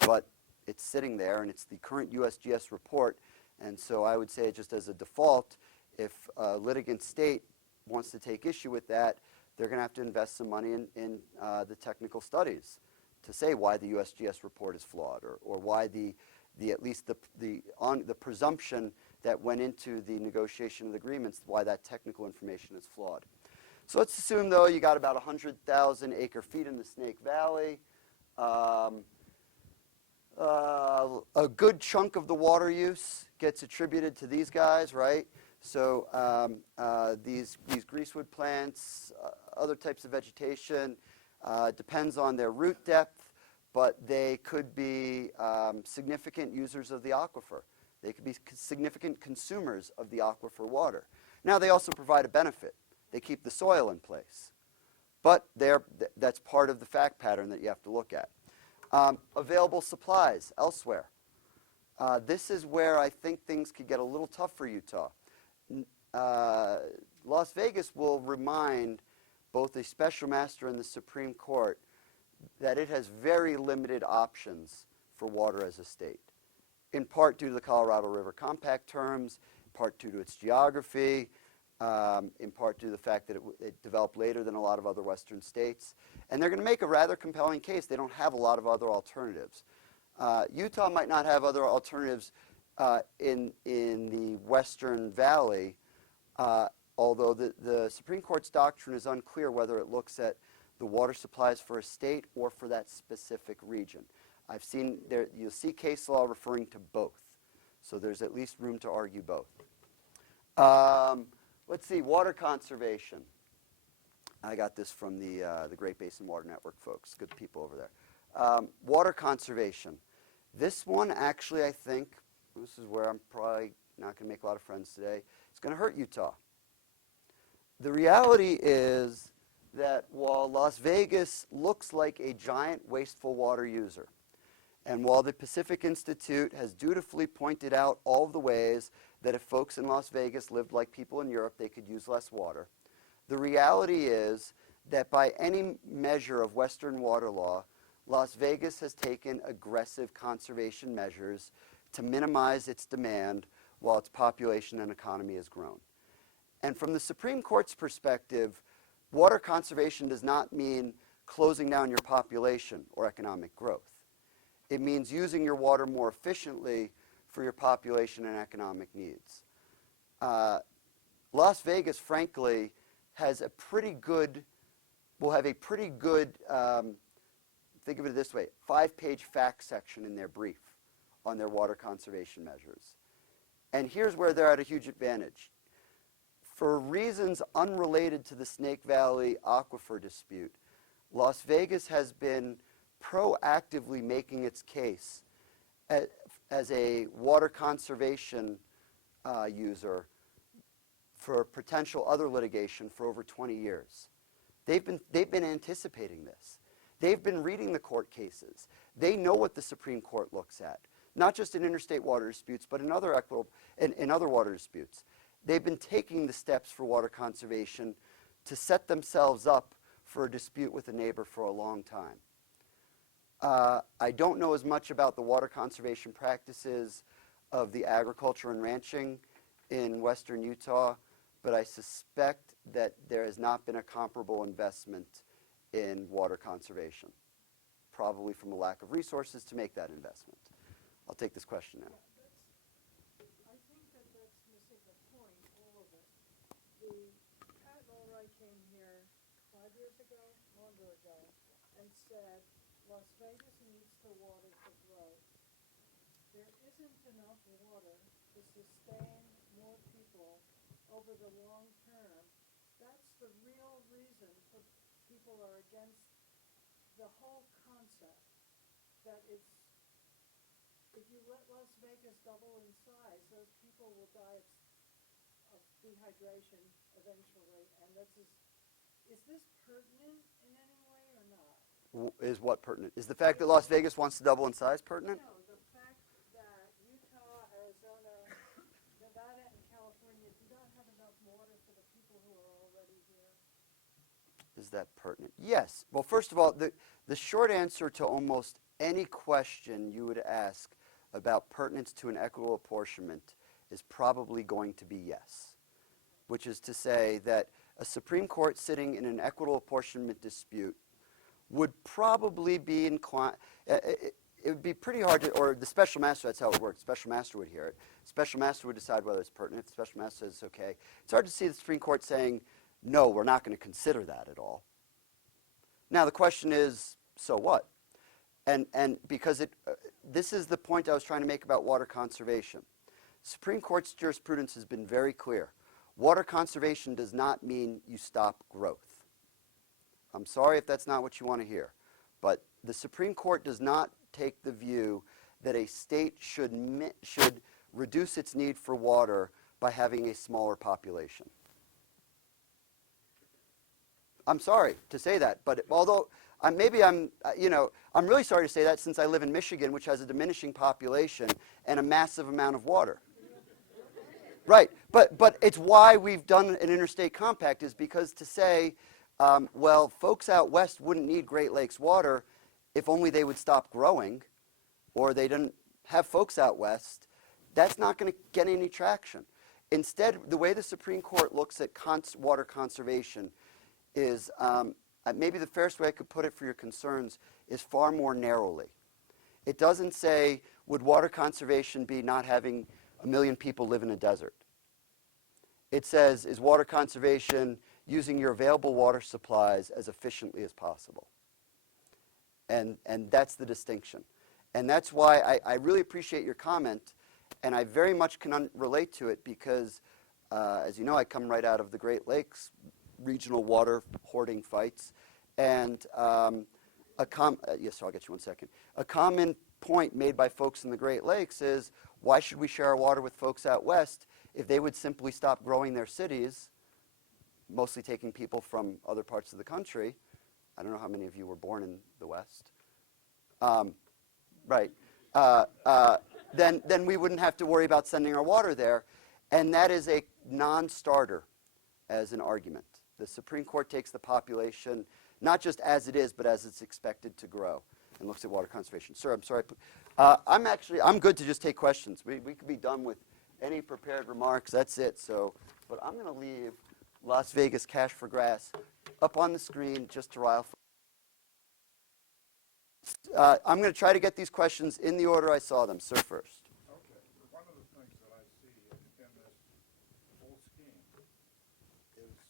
but it's sitting there, and it's the current USGS report. And so I would say, just as a default, if a litigant state wants to take issue with that, they're going to have to invest some money in the technical studies to say why the USGS report is flawed, or why at least the presumption that went into the negotiation of the agreements, why that technical information is flawed. So let's assume, though, you got about 100,000 acre-feet in the Snake Valley. A good chunk of the water use gets attributed to these guys, right? So these greasewood plants, other types of vegetation, depends on their root depth, but they could be significant users of the aquifer. They could be significant consumers of the aquifer water. Now, they also provide a benefit. They keep the soil in place. But that's part of the fact pattern that you have to look at. Available supplies elsewhere. This is where I think things could get a little tough for Utah. Las Vegas will remind both the special master and the Supreme Court that it has very limited options for water as a state, in part due to the Colorado River Compact terms, in part due to its geography, in part due to the fact that it developed later than a lot of other western states. And they're going to make a rather compelling case. They don't have a lot of other alternatives. Utah might not have other alternatives in the Western Valley, although the Supreme Court's doctrine is unclear whether it looks at the water supplies for a state or for that specific region. I've seen there, you'll see case law referring to both. So there's at least room to argue both. Let's see, water conservation. I got this from the Great Basin Water Network folks, good people over there. Water conservation. This one actually, I think, this is where I'm probably not going to make a lot of friends today, it's going to hurt Utah. The reality is that while Las Vegas looks like a giant wasteful water user, and while the Pacific Institute has dutifully pointed out all of the ways that if folks in Las Vegas lived like people in Europe, they could use less water, the reality is that by any measure of Western water law, Las Vegas has taken aggressive conservation measures to minimize its demand while its population and economy has grown. And from the Supreme Court's perspective, water conservation does not mean closing down your population or economic growth. It means using your water more efficiently for your population and economic needs. Las Vegas, frankly, has a pretty good, will have a pretty good, think of it this way, 5-page fact section in their brief on their water conservation measures. And here's where they're at a huge advantage. For reasons unrelated to the Snake Valley aquifer dispute, Las Vegas has been proactively making its case as a water conservation user for potential other litigation for over 20 years. They've been anticipating this. They've been reading the court cases. They know what the Supreme Court looks at, not just in interstate water disputes, but in other other water disputes. They've been taking the steps for water conservation to set themselves up for a dispute with a neighbor for a long time. I don't know as much about the water conservation practices of the agriculture and ranching in western Utah, but I suspect that there has not been a comparable investment in water conservation, probably from a lack of resources to make that investment. I'll take this question now. I think that that's missing the point, all of it. The Pat Mulroy came here 5 years ago, longer ago, and said Las Vegas needs the water to grow. There isn't enough water to sustain more people over the long term. That's the real reason for people are against the whole concept that it's, if you let Las Vegas double in size, those people will die of dehydration eventually. And is this pertinent in any way or not? Is what pertinent? Is the fact that Las Vegas wants to double in size pertinent? No, the fact that Utah, Arizona, Nevada, and California do not have enough water for the people who are already here. Is that pertinent? Yes. Well, first of all, the short answer to almost any question you would ask about pertinence to an equitable apportionment is probably going to be yes, which is to say that a Supreme Court sitting in an equitable apportionment dispute would probably be inclined, it would be pretty hard to, or the special master, that's how it works. Special master would hear it. Special master would decide whether it's pertinent. If the special master says it's okay. It's hard to see the Supreme Court saying, no, we're not going to consider that at all. Now, the question is, so what? And because this is the point I was trying to make about water conservation. Supreme Court's jurisprudence has been very clear. Water conservation does not mean you stop growth. I'm sorry if that's not what you want to hear, but the Supreme Court does not take the view that a state should reduce its need for water by having a smaller population. I'm sorry to say that, but although I'm really sorry to say that since I live in Michigan, which has a diminishing population and a massive amount of water. Right, but it's why we've done an interstate compact, is because to say, well, folks out west wouldn't need Great Lakes water if only they would stop growing, or they didn't have folks out west, that's not going to get any traction. Instead, the way the Supreme Court looks at water conservation is, maybe the fairest way I could put it for your concerns is far more narrowly. It doesn't say, would water conservation be not having 1 million people live in a desert? It says, is water conservation using your available water supplies as efficiently as possible? And that's the distinction. And that's why I really appreciate your comment, and I very much can relate to it because, as you know, I come right out of the Great Lakes regional water hoarding fights. And yes, I'll get you 1 second. A common point made by folks in the Great Lakes is, why should we share our water with folks out west? If they would simply stop growing their cities, mostly taking people from other parts of the country. I don't know how many of you were born in the West. Right. Then we wouldn't have to worry about sending our water there. And that is a non-starter as an argument. The Supreme Court takes the population, not just as it is, but as it's expected to grow, and looks at water conservation. Sir, I'm sorry. I'm good to just take questions. We could be done with any prepared remarks. That's it. But I'm going to leave Las Vegas Cash for Grass up on the screen just to rile. I'm going to try to get these questions in the order I saw them. Sir first. Okay. One of the things that I see in this whole scheme is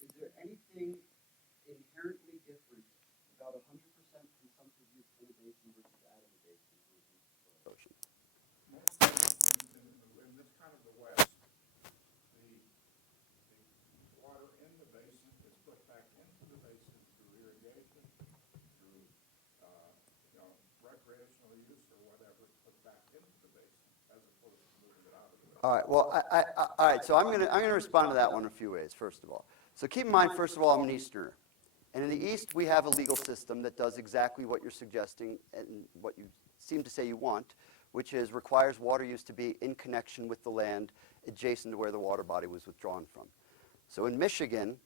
Is there anything inherently different about 100% consumptive use in a basin versus out of a basin? Ocean. in this kind of the West, the water in the basin is put back into the basin through irrigation, through recreational use or whatever, put back into the basin as opposed to moving it out of the basin. All right. Well, all right. So I'm gonna respond to that one in a few ways. First of all, so keep in mind, first of all, I'm an Easterner, and in the East we have a legal system that does exactly what you're suggesting and what you seem to say you want, which is requires water use to be in connection with the land adjacent to where the water body was withdrawn from. So in Michigan,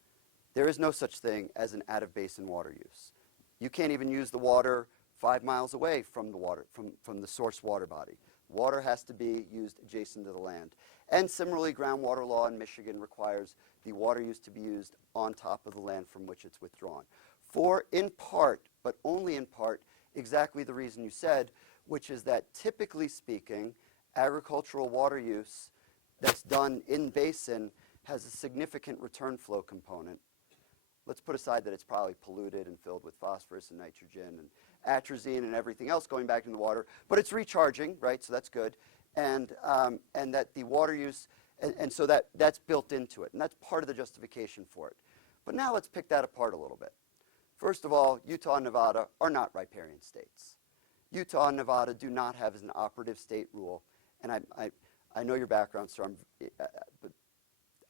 there is no such thing as an out-of-basin water use. You can't even use the water 5 miles away from the water, from the source water body. Water has to be used adjacent to the land. And similarly, groundwater law in Michigan requires the water use to be used on top of the land from which it's withdrawn. For, in part, but only in part, exactly the reason you said, which is that typically speaking, agricultural water use that's done in basin has a significant return flow component. Let's put aside that it's probably polluted and filled with phosphorus and nitrogen and atrazine and everything else going back in the water, but it's recharging, right? So that's good, and that the water use, and so that's built into it, and that's part of the justification for it. But now let's pick that apart a little bit. First of all, Utah and Nevada are not riparian states. Utah and Nevada do not have as an operative state rule, and I know your background, sir, but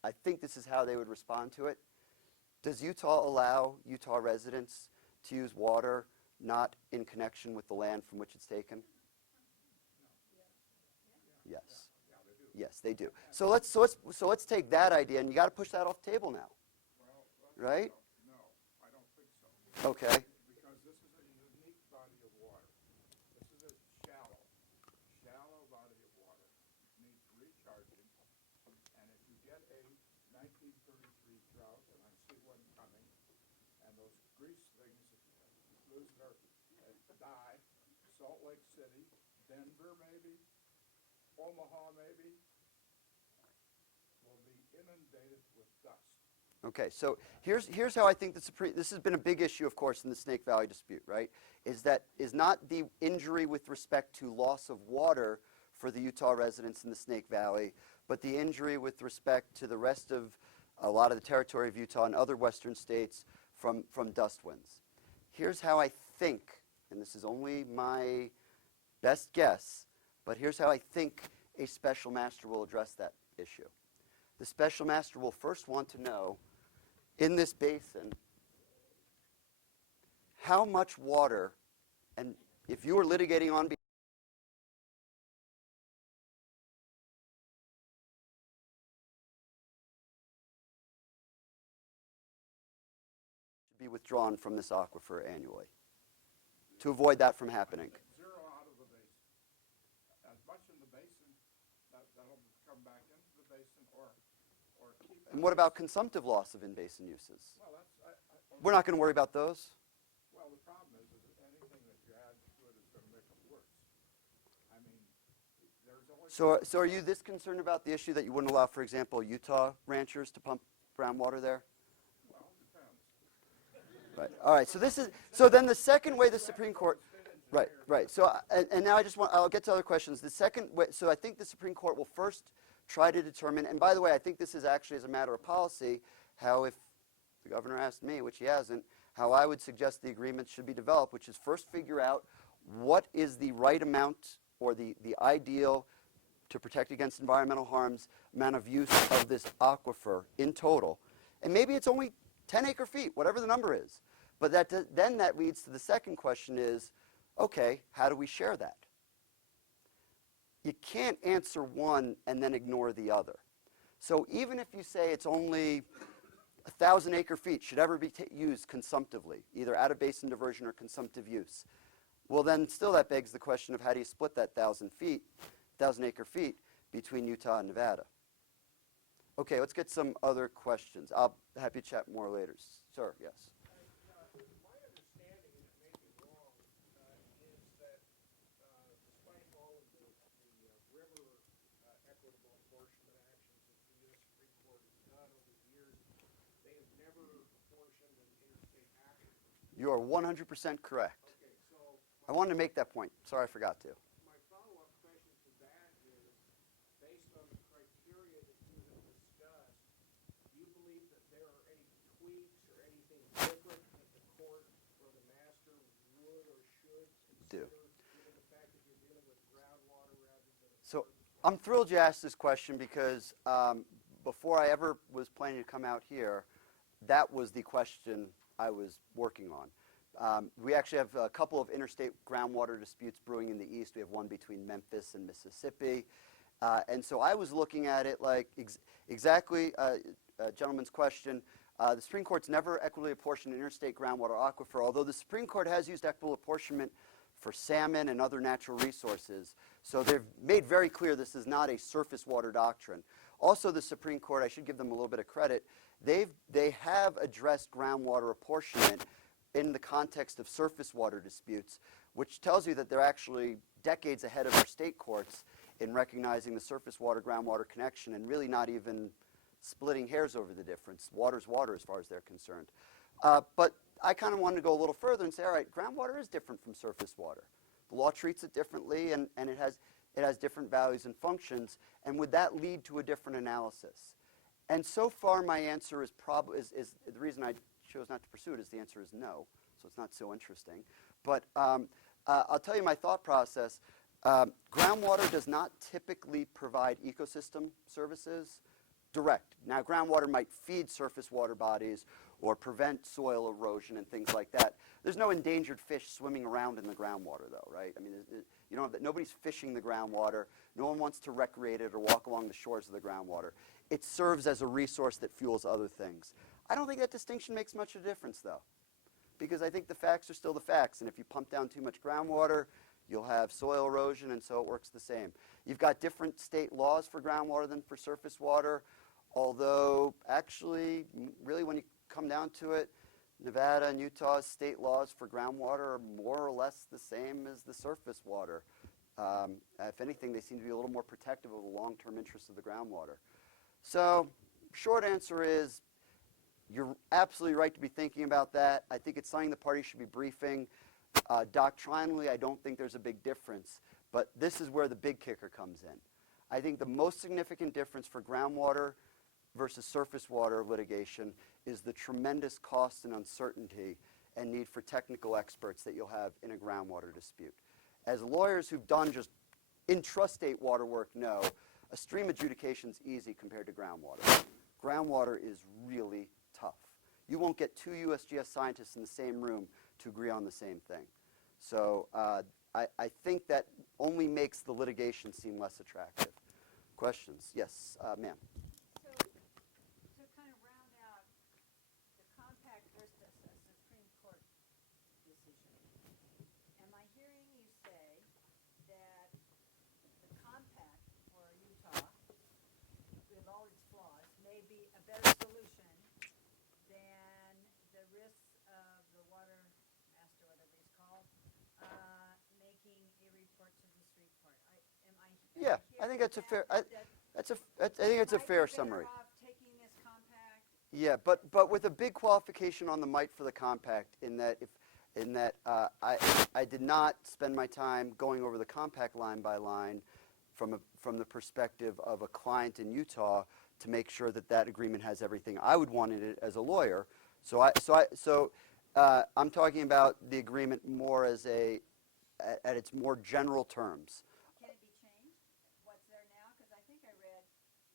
I think this is how they would respond to it. Does Utah allow Utah residents to use water not in connection with the land from which it's taken? Yes. Yes, they do. So let's take that idea, and you got to push that off the table now, right? No, I don't think so. Okay. Because this is a unique body of water. This is a shallow body of water. It needs recharging. And if you get a 1933 drought, and I see one coming, and those grease things lose their die, Salt Lake City, Denver maybe, Omaha maybe, will be inundated with dust. Okay, so here's how I think this has been a big issue, of course, in the Snake Valley dispute, right? Is not the injury with respect to loss of water for the Utah residents in the Snake Valley, but the injury with respect to the rest of a lot of the territory of Utah and other western states from dust winds. Here's how I think, and this is only my best guess, but here's how I think a special master will address that issue. The special master will first want to know, in this basin, how much water, and if you were litigating on behalf should be withdrawn from this aquifer annually to avoid that from happening. Zero out of the basin. As much in the basin, that'll come back into the basin, or keep. And what about consumptive loss of in-basin uses? Well, We're not going to worry about those. well, the problem is that anything that you add to it is going to make it worse. I mean, there's always. So are you this concerned about the issue that you wouldn't allow, for example, Utah ranchers to pump groundwater there? Well, it depends. Right. All right. So then the second way the Supreme Court, right. So and now I'll get to other questions. The second way, so I think the Supreme Court will first try to determine, and by the way, I think this is actually as a matter of policy, how if the governor asked me, which he hasn't, how I would suggest the agreement should be developed, which is first figure out what is the right amount or the ideal to protect against environmental harms amount of use of this aquifer in total. And maybe it's only 10 acre feet, whatever the number is. But then that leads to the second question is, okay, how do we share that? You can't answer one and then ignore the other. So even if you say it's only 1,000 acre feet should ever be used consumptively, either out of basin diversion or consumptive use, well then still that begs the question of how do you split that 1,000 acre feet between Utah and Nevada? Okay, let's get some other questions. I'll be happy to chat more later. Sir, yes. My understanding, and it may be wrong, is that despite all of the river equitable apportionment actions that the U.S. Supreme Court has done over the years, they have never apportioned an interstate action. You are 100% correct. Okay, so I wanted to make that point. Sorry, I forgot to. my follow-up question to that is, based on the criteria that you have discussed, do you believe that there are any tweaks or anything different that the court or the master would or should consider, given the fact that you're dealing with groundwater rather than a So surface water? I'm thrilled you asked this question because before I ever was planning to come out here, that was the question I was working on. We actually have a couple of interstate groundwater disputes brewing in the east. We have one between Memphis and Mississippi. And so I was looking at it like exactly gentleman's question. The Supreme Court's never equitably apportioned an interstate groundwater aquifer, although the Supreme Court has used equitable apportionment for salmon and other natural resources. So they've made very clear this is not a surface water doctrine. Also, the Supreme Court, I should give them a little bit of credit, they have addressed groundwater apportionment in the context of surface water disputes, which tells you that they're actually decades ahead of our state courts in recognizing the surface water groundwater connection and really not even splitting hairs over the difference. Water's water as far as they're concerned. But I kind of wanted to go a little further and say, all right, groundwater is different from surface water. The law treats it differently, and it has different values and functions, and would that lead to a different analysis? And so far, my answer is the reason I chose not to pursue it is the answer is no, so it's not so interesting. But I'll tell you my thought process. Groundwater does not typically provide ecosystem services direct. Now, groundwater might feed surface water bodies or prevent soil erosion and things like that. There's no endangered fish swimming around in the groundwater, though, right? I mean, you don't have nobody's fishing the groundwater. No one wants to recreate it or walk along the shores of the groundwater. It serves as a resource that fuels other things. I don't think that distinction makes much of a difference, though, because I think the facts are still the facts, and if you pump down too much groundwater, you'll have soil erosion, and so it works the same. You've got different state laws for groundwater than for surface water, although actually, really when you come down to it, Nevada and Utah's state laws for groundwater are more or less the same as the surface water. If anything, they seem to be a little more protective of the long-term interests of the groundwater. So, short answer is, you're absolutely right to be thinking about that. I think it's something the parties should be briefing. Doctrinally, I don't think there's a big difference, but this is where the big kicker comes in. I think the most significant difference for groundwater versus surface water litigation is the tremendous cost and uncertainty and need for technical experts that you'll have in a groundwater dispute. As lawyers who've done just intrastate water work know, a stream adjudication is easy compared to groundwater. Groundwater is really tough. You won't get two USGS scientists in the same room to agree on the same thing. So I think that only makes the litigation seem less attractive. Questions? Yes, ma'am. So, to kind of round out the compact versus a Supreme Court decision, am I hearing you say that the compact for Utah, with all its flaws, may be a better solution than the risks of the water master, whatever he's called, making a report to the street court? Yeah, I think that's a fair. I think it's a fair summary. Off taking this compact? Yeah, but with a big qualification on the might for the compact, in that I did not spend my time going over the compact line by line from the perspective of a client in Utah to make sure that that agreement has everything I would want in it as a lawyer. So I'm talking about the agreement more as at its more general terms. Can it be changed, what's there now? Because I think I read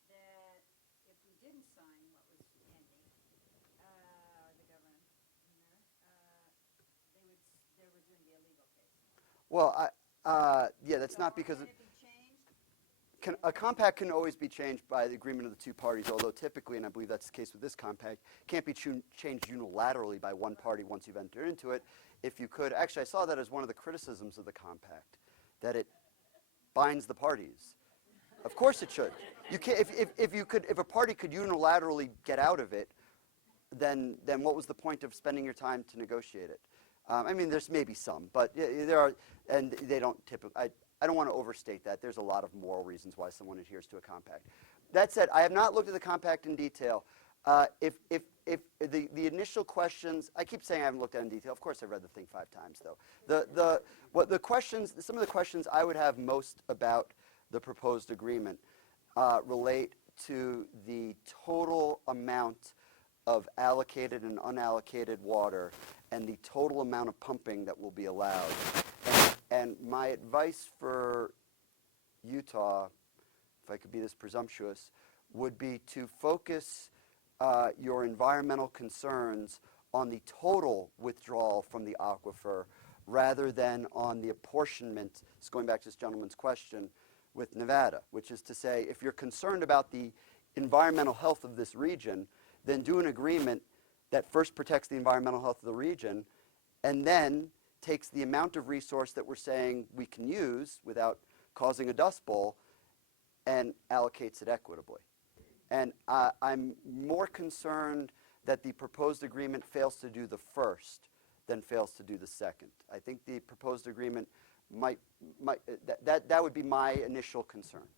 that if we didn't sign what was pending, the government in there, there was going to be a legal case. Well, yeah, that's not because Can it be changed? a compact can always be changed by the agreement of the two parties, although typically, and I believe that's the case with this compact, can't be changed unilaterally by one party once you've entered into it. If you could, actually, I saw that as one of the criticisms of the compact, that it binds the parties. Of course it should. You can't, if a party could unilaterally get out of it, then what was the point of spending your time to negotiate it? I mean, there's maybe some, but there are, and they don't typically. I don't want to overstate that. There's a lot of moral reasons why someone adheres to a compact. That said, I have not looked at the compact in detail. If the initial questions, I keep saying I haven't looked at it in detail. Of course, I've read the thing 5 times, though. Some of the questions I would have most about the proposed agreement relate to the total amount of allocated and unallocated water and the total amount of pumping that will be allowed. And my advice for Utah, if I could be this presumptuous, would be to focus your environmental concerns on the total withdrawal from the aquifer rather than on the apportionment. It's going back to this gentleman's question with Nevada, which is to say, if you're concerned about the environmental health of this region, then do an agreement that first protects the environmental health of the region and then takes the amount of resource that we're saying we can use without causing a dust bowl and allocates it equitably. And I'm more concerned that the proposed agreement fails to do the first than fails to do the second. I think the proposed agreement that would be my initial concern.